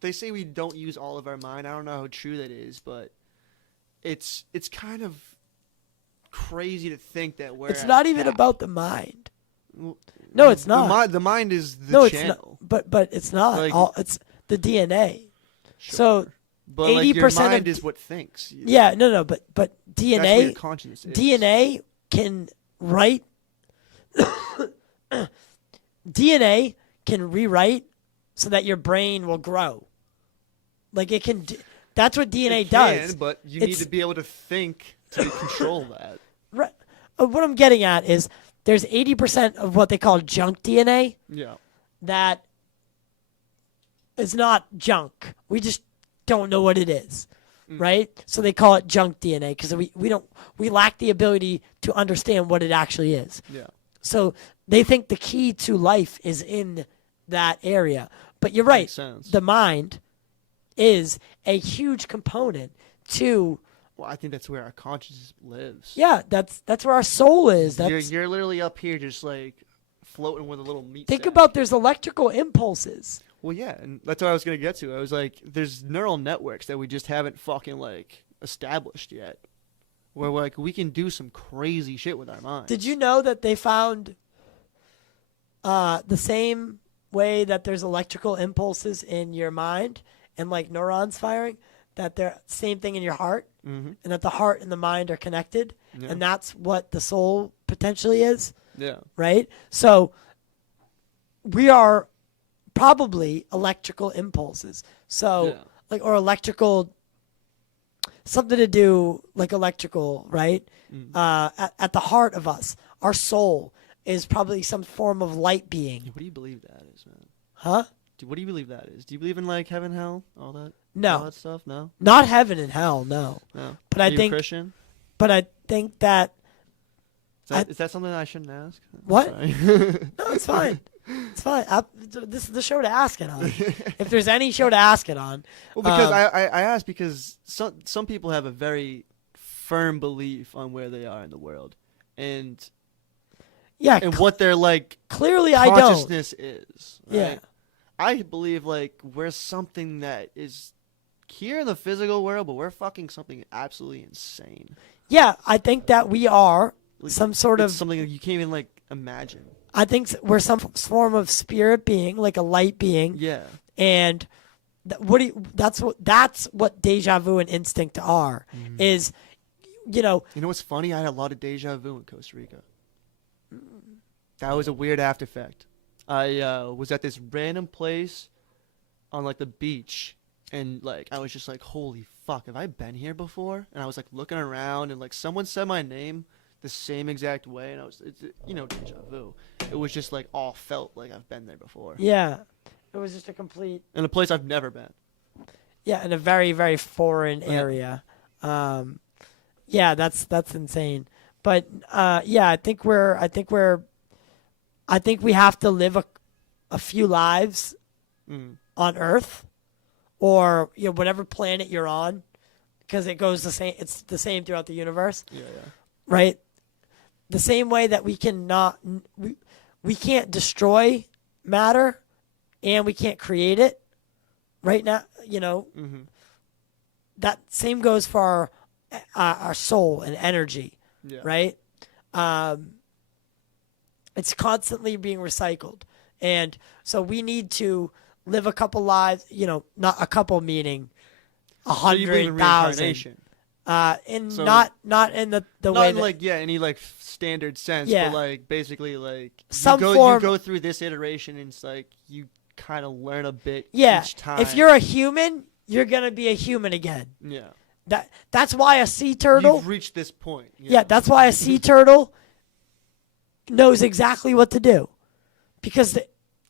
they say we don't use all of our mind. I don't know how true that is, but it's kind of crazy to think that we're. It's not even that. about the mind. Well, No, it's not. The mind is the No, channel. it's not. But it's not. Like- It's the DNA. Sure. So but like your 80% of mind is what thinks. yeah, no, but That's what DNA your conscience is. DNA can write. DNA can rewrite so that your brain will grow. Like it can. That's what DNA It can, does. but you need It's- to be able to think to control that. Right. What I'm getting at is there's 80% of what they call junk DNA Yeah. that is not junk. We just don't know what it is, right? So they call it junk DNA because we lack the ability to understand what it actually is. Yeah. So they think the key to life is in that area. But you're right. Makes sense. The mind is a huge component to Well, I think that's where our consciousness lives. yeah, that's where our soul is. That's You're literally up here just like floating with a little meat think sack. about there's electrical impulses. Well, yeah, and that's what I was gonna get to. I was like, there's neural networks that we just haven't fucking like established yet, where like we can do some crazy shit with our minds. Did you know that they found the same way that there's electrical impulses in your mind and like neurons firing, that they're same thing in your heart, Mm-hmm. and that the heart and the mind are connected, Yeah. and that's what the soul potentially is, Yeah. right? So we are probably electrical impulses. So Yeah. like or electrical something to do like electrical, right? Mm. At the heart of us, our soul is probably some form of light being. What do you believe that is, man? Huh? What do you believe that is? Do you believe in like heaven, hell, all that? No. All that stuff? No. Not heaven and hell, no. No. But Are I you think a Christian? but I think that Is that something I shouldn't ask? What? Sorry. no, it's fine. It's fine. This is the show to ask it on. If there's any show to ask it on. Well, because I asked because some people have a very firm belief on where they are in the world, and Yeah, what their like clearly I don't. consciousness is. Right? Yeah. I believe like we're something that is here in the physical world, but we're fucking something absolutely insane. Yeah, I think that we are Like, some sort it's of something that you can't even like imagine. I think we're some form of spirit being, like a light being. Yeah. And that's what deja vu and instinct are. Is You know what's funny? I had a lot of deja vu in Costa Rica. That was a weird after effect. I was at this random place on like the beach, and like I was just like, holy fuck, have I been here before? And I was like looking around, and like someone said my name the same exact way, and it's deja vu. It was just like all felt like I've been there before. yeah. It was just a complete In a place I've never been. yeah, in a very, very foreign Yeah. area. Yeah, that's insane. But yeah, I think we have to live a few lives on Earth, or whatever planet you're on, because it goes the same. It's the same throughout the universe, Yeah. right? The same way that we can't destroy matter, and we can't create it. Right now, Mm-hmm. that same goes for our soul and energy. Yeah. Right? It's constantly being recycled. And so we need to live a couple lives, not a couple meaning So you believe in 100,000. reincarnation? So, not in the Not way in that, like any like standard sense, Yeah. but like basically like Some you form- go through this iteration, and it's like you kind of learn a bit yeah, each time. if you're a human, you're going to be a human again. yeah, That's why a sea turtle, you've reached this point. yeah, that's why a sea turtle knows exactly what to do. Because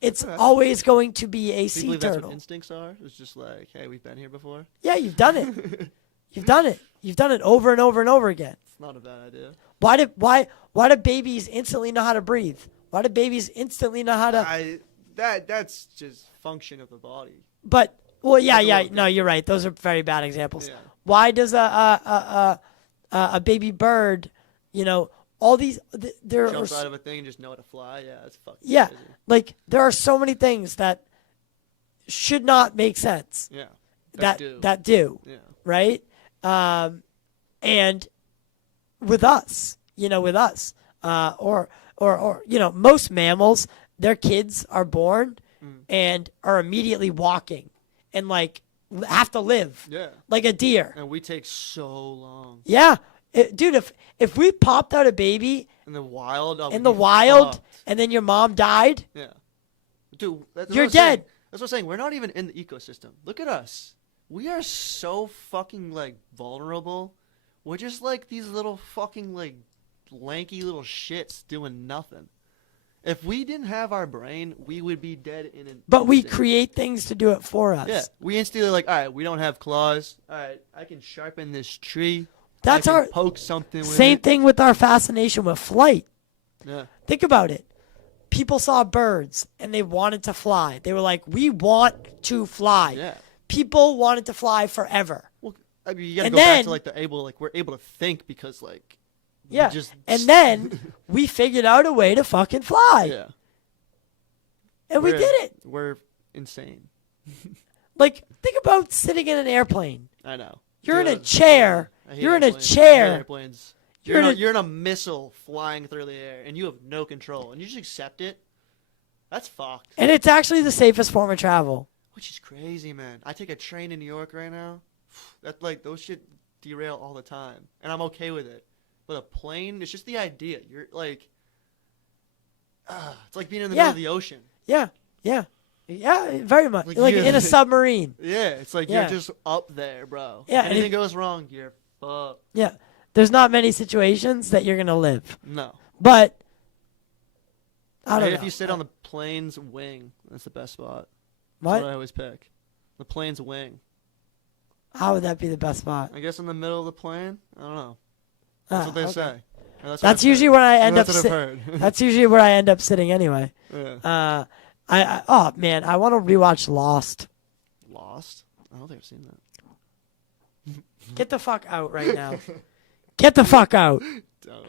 it's Okay. always going to be a Do you sea believe that's turtle. what instincts are? It's just like, hey, we've been here before. Yeah, you've done it. You've done it. You've done it over and over and over again. It's not a bad idea. Why do babies instantly know how to breathe? Why do babies instantly know how to? That's just function of the body. But well, yeah, That's a yeah. little No, you're right. Those are very bad examples. Yeah. Why does a baby bird, all these there are Jumps out of a thing and just know how to fly. Yeah, that's fucking yeah, crazy. like there are so many things that should not make sense Yeah. that do, Yeah. right? And with us, or most mammals, their kids are born and are immediately walking and like have to live Yeah. like a deer. And we take so long. Yeah. Dude, if we popped out a baby In the wild. in the wild fucked. and then your mom died, Yeah. Dude, that's you're what I'm saying. dead. That's what I'm saying. We're not even in the ecosystem. Look at us. We are so fucking like vulnerable. We're just like these little fucking like lanky little shits doing nothing. If we didn't have our brain, we would be dead in an But we instant. create things to do it for us. Yeah, we instantly like, all right, we don't have claws. All right, I can sharpen this tree. That's I can our poke something with same it. thing with our fascination with flight. Yeah. Think about it. People saw birds and they wanted to fly. They were like, we want to fly. Yeah. People wanted to fly forever. Well, I mean, you gotta And go back then- to like we're able to think because like we Yeah. just And then we figured out a way to fucking fly. yeah. And we We're- did it. We're insane. Like, think about sitting in an airplane. I know. You're in a Dude, chair. I hate You're in a airplanes. I hate chair. Airplanes. You're in a- You're in a missile flying through the air, and you have no control, and you just accept it. That's fucked. And it's actually the safest form of travel. Which is crazy, man. I take a train in New York right now. That like those shit derail all the time, and I'm okay with it. But a plane, it's just the idea. You're like, it's like being in the Yeah. middle of the ocean. Yeah. Yeah. Yeah, very much. Like, Like you- in a submarine. Yeah, it's like Yeah. you're just up there, bro. Yeah, If and anything it- goes wrong, you're fucked. Yeah. There's not many situations that you're going to live. No. But I don't Hey, know. if you sit on the plane's wing, that's the best spot. That's What? what I always pick. The plane's wing. How would that be the best spot? I guess in the middle of the plane. I don't know. That's what they okay. say. Or That's what I've usually heard. where I end up That's what I've sitting. heard. That's usually where I end up sitting anyway. Yeah. Oh man, I want to rewatch Lost. Lost? I don't think I've seen that. Get the fuck out right now. Get the fuck out. Don't.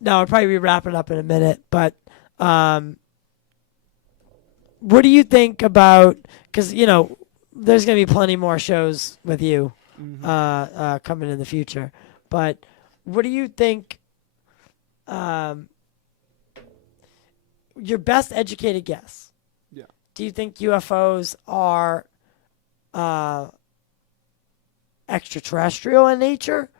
No, I'll probably be wrapping up in a minute, but what do you think about? Because there's gonna be plenty more shows with you coming in the future. But what do you think? Your best educated guess. Yeah. Do you think UFOs are extraterrestrial in nature,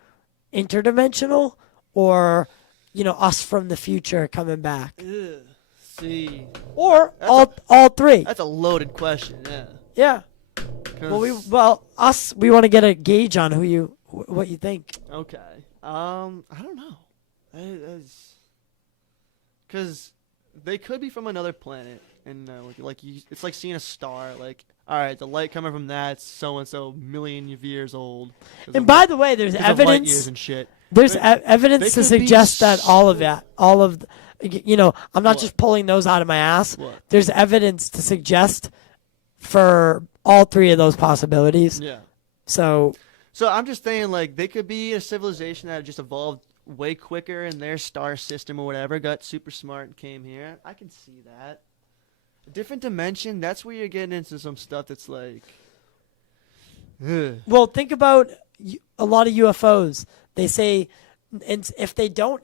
interdimensional, or us from the future coming back, Ugh. See, or That's all three? that's a loaded question. Yeah. Yeah. 'Cause- We want to get a gauge on what you think. Okay. I don't know. Because they could be from another planet, and it's like seeing a star. Like, all right, the light coming from that's so and so million of years old. And by the way, there's because of light years evidence. and shit. There's They- evidence they to could be suggest that all of so- that, I'm not What? just pulling those out of my ass. What? There's evidence to suggest for all three of those possibilities. Yeah. So So I'm just saying, like, they could be a civilization that just evolved way quicker in their star system or whatever, got super smart and came here. I can see that. A different dimension, that's where you're getting into some stuff that's like... Ugh. well, think about a lot of UFOs. They say, and if they don't,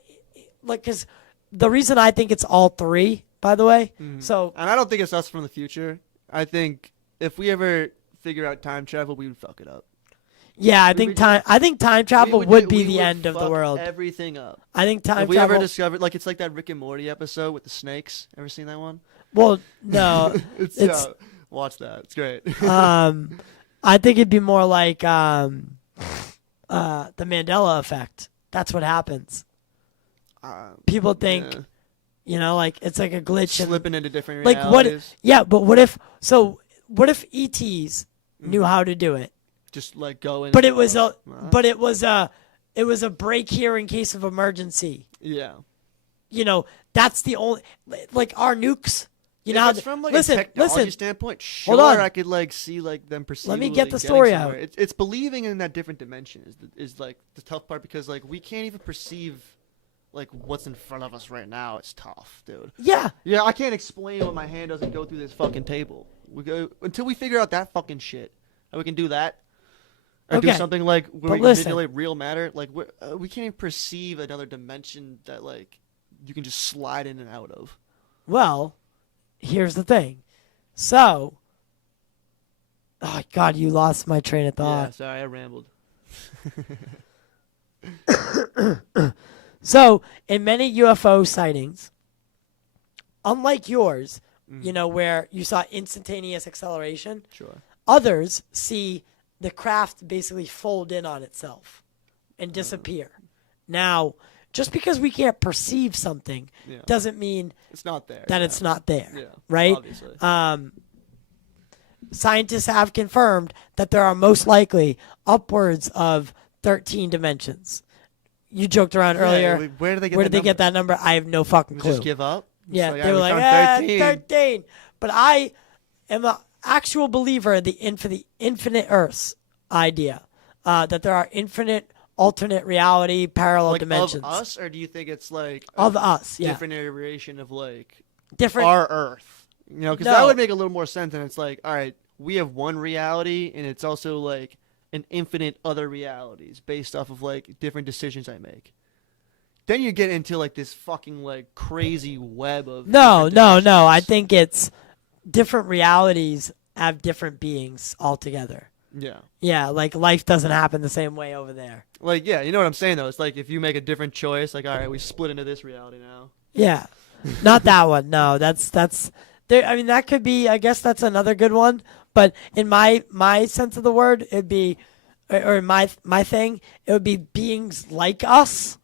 because the reason I think it's all three, by the way. So And I don't think it's us from the future. I think if we ever figure out time travel, we would fuck it up. yeah, I We think would time. I think time travel We would do- be we the would end of the fuck world. everything up. I think time If we travel. ever discovered, like, it's like that Rick and Morty episode with the snakes. Ever seen that one? well, no. It's- watch that. It's great. I think it'd be more like the Mandela effect. That's what happens. People think, yeah. like it's like a glitch. And, Slipping into different like realities. Yeah, but what if? So what if ETs knew how to do it? Just like go in. But it was a it was a break here in case of emergency. Yeah. You know, that's the only, like our nukes. You know, it's from like a technology standpoint. Sure, Hold on. I could like see like them perceiving. Let me get the story out. It's believing in that different dimension is like the tough part, because like we can't even perceive like what's in front of us right now. It's tough, dude. Yeah. Yeah, I can't explain why my hand doesn't go through this fucking table. We go until we figure out that fucking shit. And we can do that. Or do something like where we can manipulate real matter. Like we can't even perceive another dimension that like you can just slide in and out of. Well, here's the thing. So, oh God, you lost my train of thought. Yeah, sorry, I rambled. So, in many UFO sightings, unlike yours, you know, where you saw instantaneous acceleration, Sure. others see the craft basically fold in on itself and disappear. Now, just because we can't perceive something doesn't mean it's not there. That it's not there, yeah, right? Obviously. Scientists have confirmed that there are most likely upwards of 13 dimensions. You joked around earlier. Where did they get that number? I have no fucking clue. Just give up? Yeah, like, they were like, 13. But I am an actual believer in the infinite Earths idea, that there are infinite alternate reality, parallel dimensions. Of us, or do you think it's like of us? Yeah, different iteration of like different our Earth. You know, because that would make a little more sense. And it's like, all right, we have one reality, and it's also like an infinite other realities based off of like different decisions I make. Then you get into like this fucking like crazy web of no. I think it's different realities have different beings altogether. Yeah, like life doesn't happen the same way over there. Like, yeah, you know what I'm saying though. It's like if you make a different choice, like, all right, we split into this reality now. Yeah, not that one. No, that's there. I mean, that could be. I guess that's another good one. But in my sense of the word, it'd be, or my thing, it would be beings like us,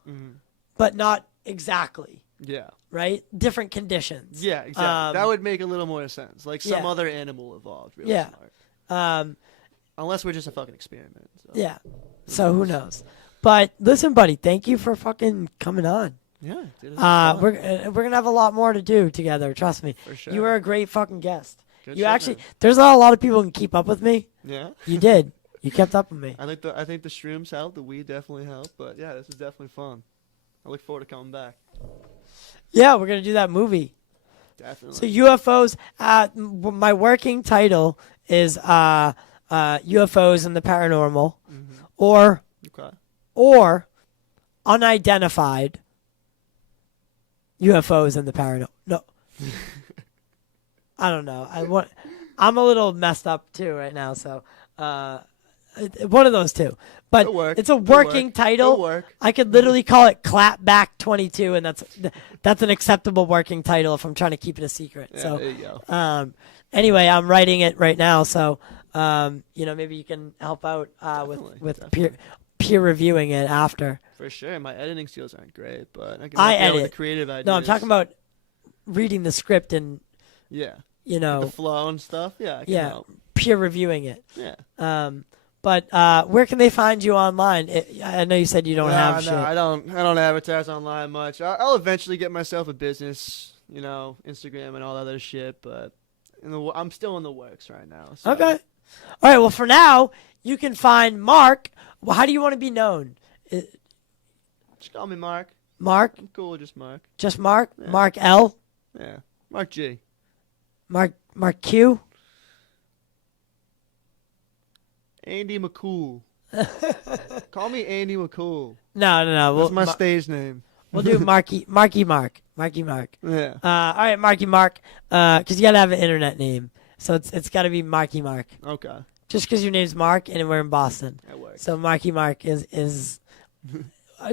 but not exactly. Yeah. Right? Different conditions. Yeah, exactly. That would make a little more sense. Like some other animal evolved really smart. Unless we're just a fucking experiment. So. Yeah. So who knows? But listen, buddy, thank you for fucking coming on. Yeah. Dude, we're gonna have a lot more to do together. Trust me. For sure. You were a great fucking guest. Good you shit, actually, man. there's not a lot of people who can keep up with me. Yeah. You did. You kept up with me. I think the shrooms helped. The weed definitely helped. But yeah, this is definitely fun. I look forward to coming back. Yeah, we're gonna do that movie. Definitely. So UFOs. My working title is UFOs and the Paranormal, or unidentified UFOs and the Paranormal. No, I don't know. I'm a little messed up too right now. So one of those two. But it's a working title. I could literally call it Clapback 22, and that's an acceptable working title if I'm trying to keep it a secret. Yeah, so there you go. Anyway, I'm writing it right now, so maybe you can help out with peer reviewing it after. For sure, my editing skills aren't great, but I can edit with the creative ideas. No, I'm talking about reading the script and the flow and stuff. Yeah, I can help. Peer reviewing it. Yeah. But where can they find you online? I know you said you don't have shit. I don't advertise online much. I'll eventually get myself a business, Instagram and all that other shit, but I'm still in the works right now. So. Okay. All right. Well, for now, you can find Mark. Well, how do you want to be known? Just call me Mark. Mark? I'm cool with just Mark. Just Mark? Yeah. Mark L? Yeah. Mark G. Mark Q? Andy McCool. Call me Andy McCool. No. That's my stage name. We'll do MARKY-MARK. Yeah. All right, MARKY-MARK. Because you got to have an internet name. So it's got to be MARKY-MARK. Okay. Just because your name's Mark and we're in Boston. That works. So MARKY-MARK is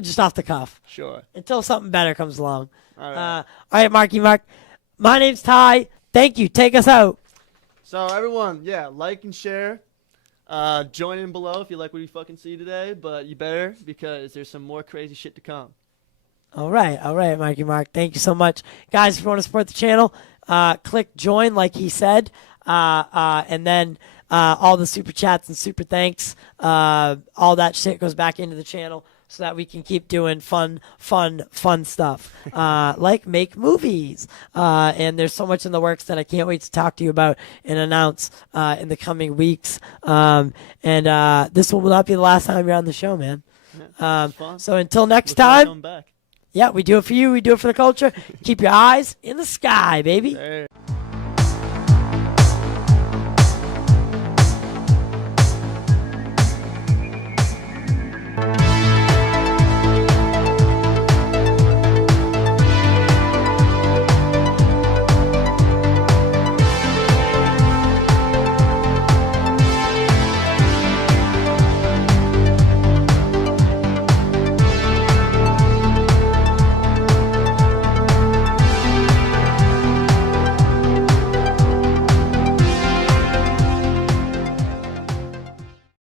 just off the cuff. Sure. Until something better comes along. All right. All right, MARKY-MARK. My name's Ty. Thank you. Take us out. So everyone, like and share. Join in below if you like what you fucking see today, but you better because there's some more crazy shit to come. All right, MARKY-MARK. Thank you so much. Guys, if you want to support the channel, click join like he said. And then all the super chats and super thanks, all that shit goes back into the channel. so that we can keep doing fun stuff, like make movies. And there's so much in the works that I can't wait to talk to you about and announce in the coming weeks. And this will not be the last time you're on the show, man. It's fun. So until next Look forward to time, coming back. yeah, we do it for you. We do it for the culture. Keep your eyes in the sky, baby. There.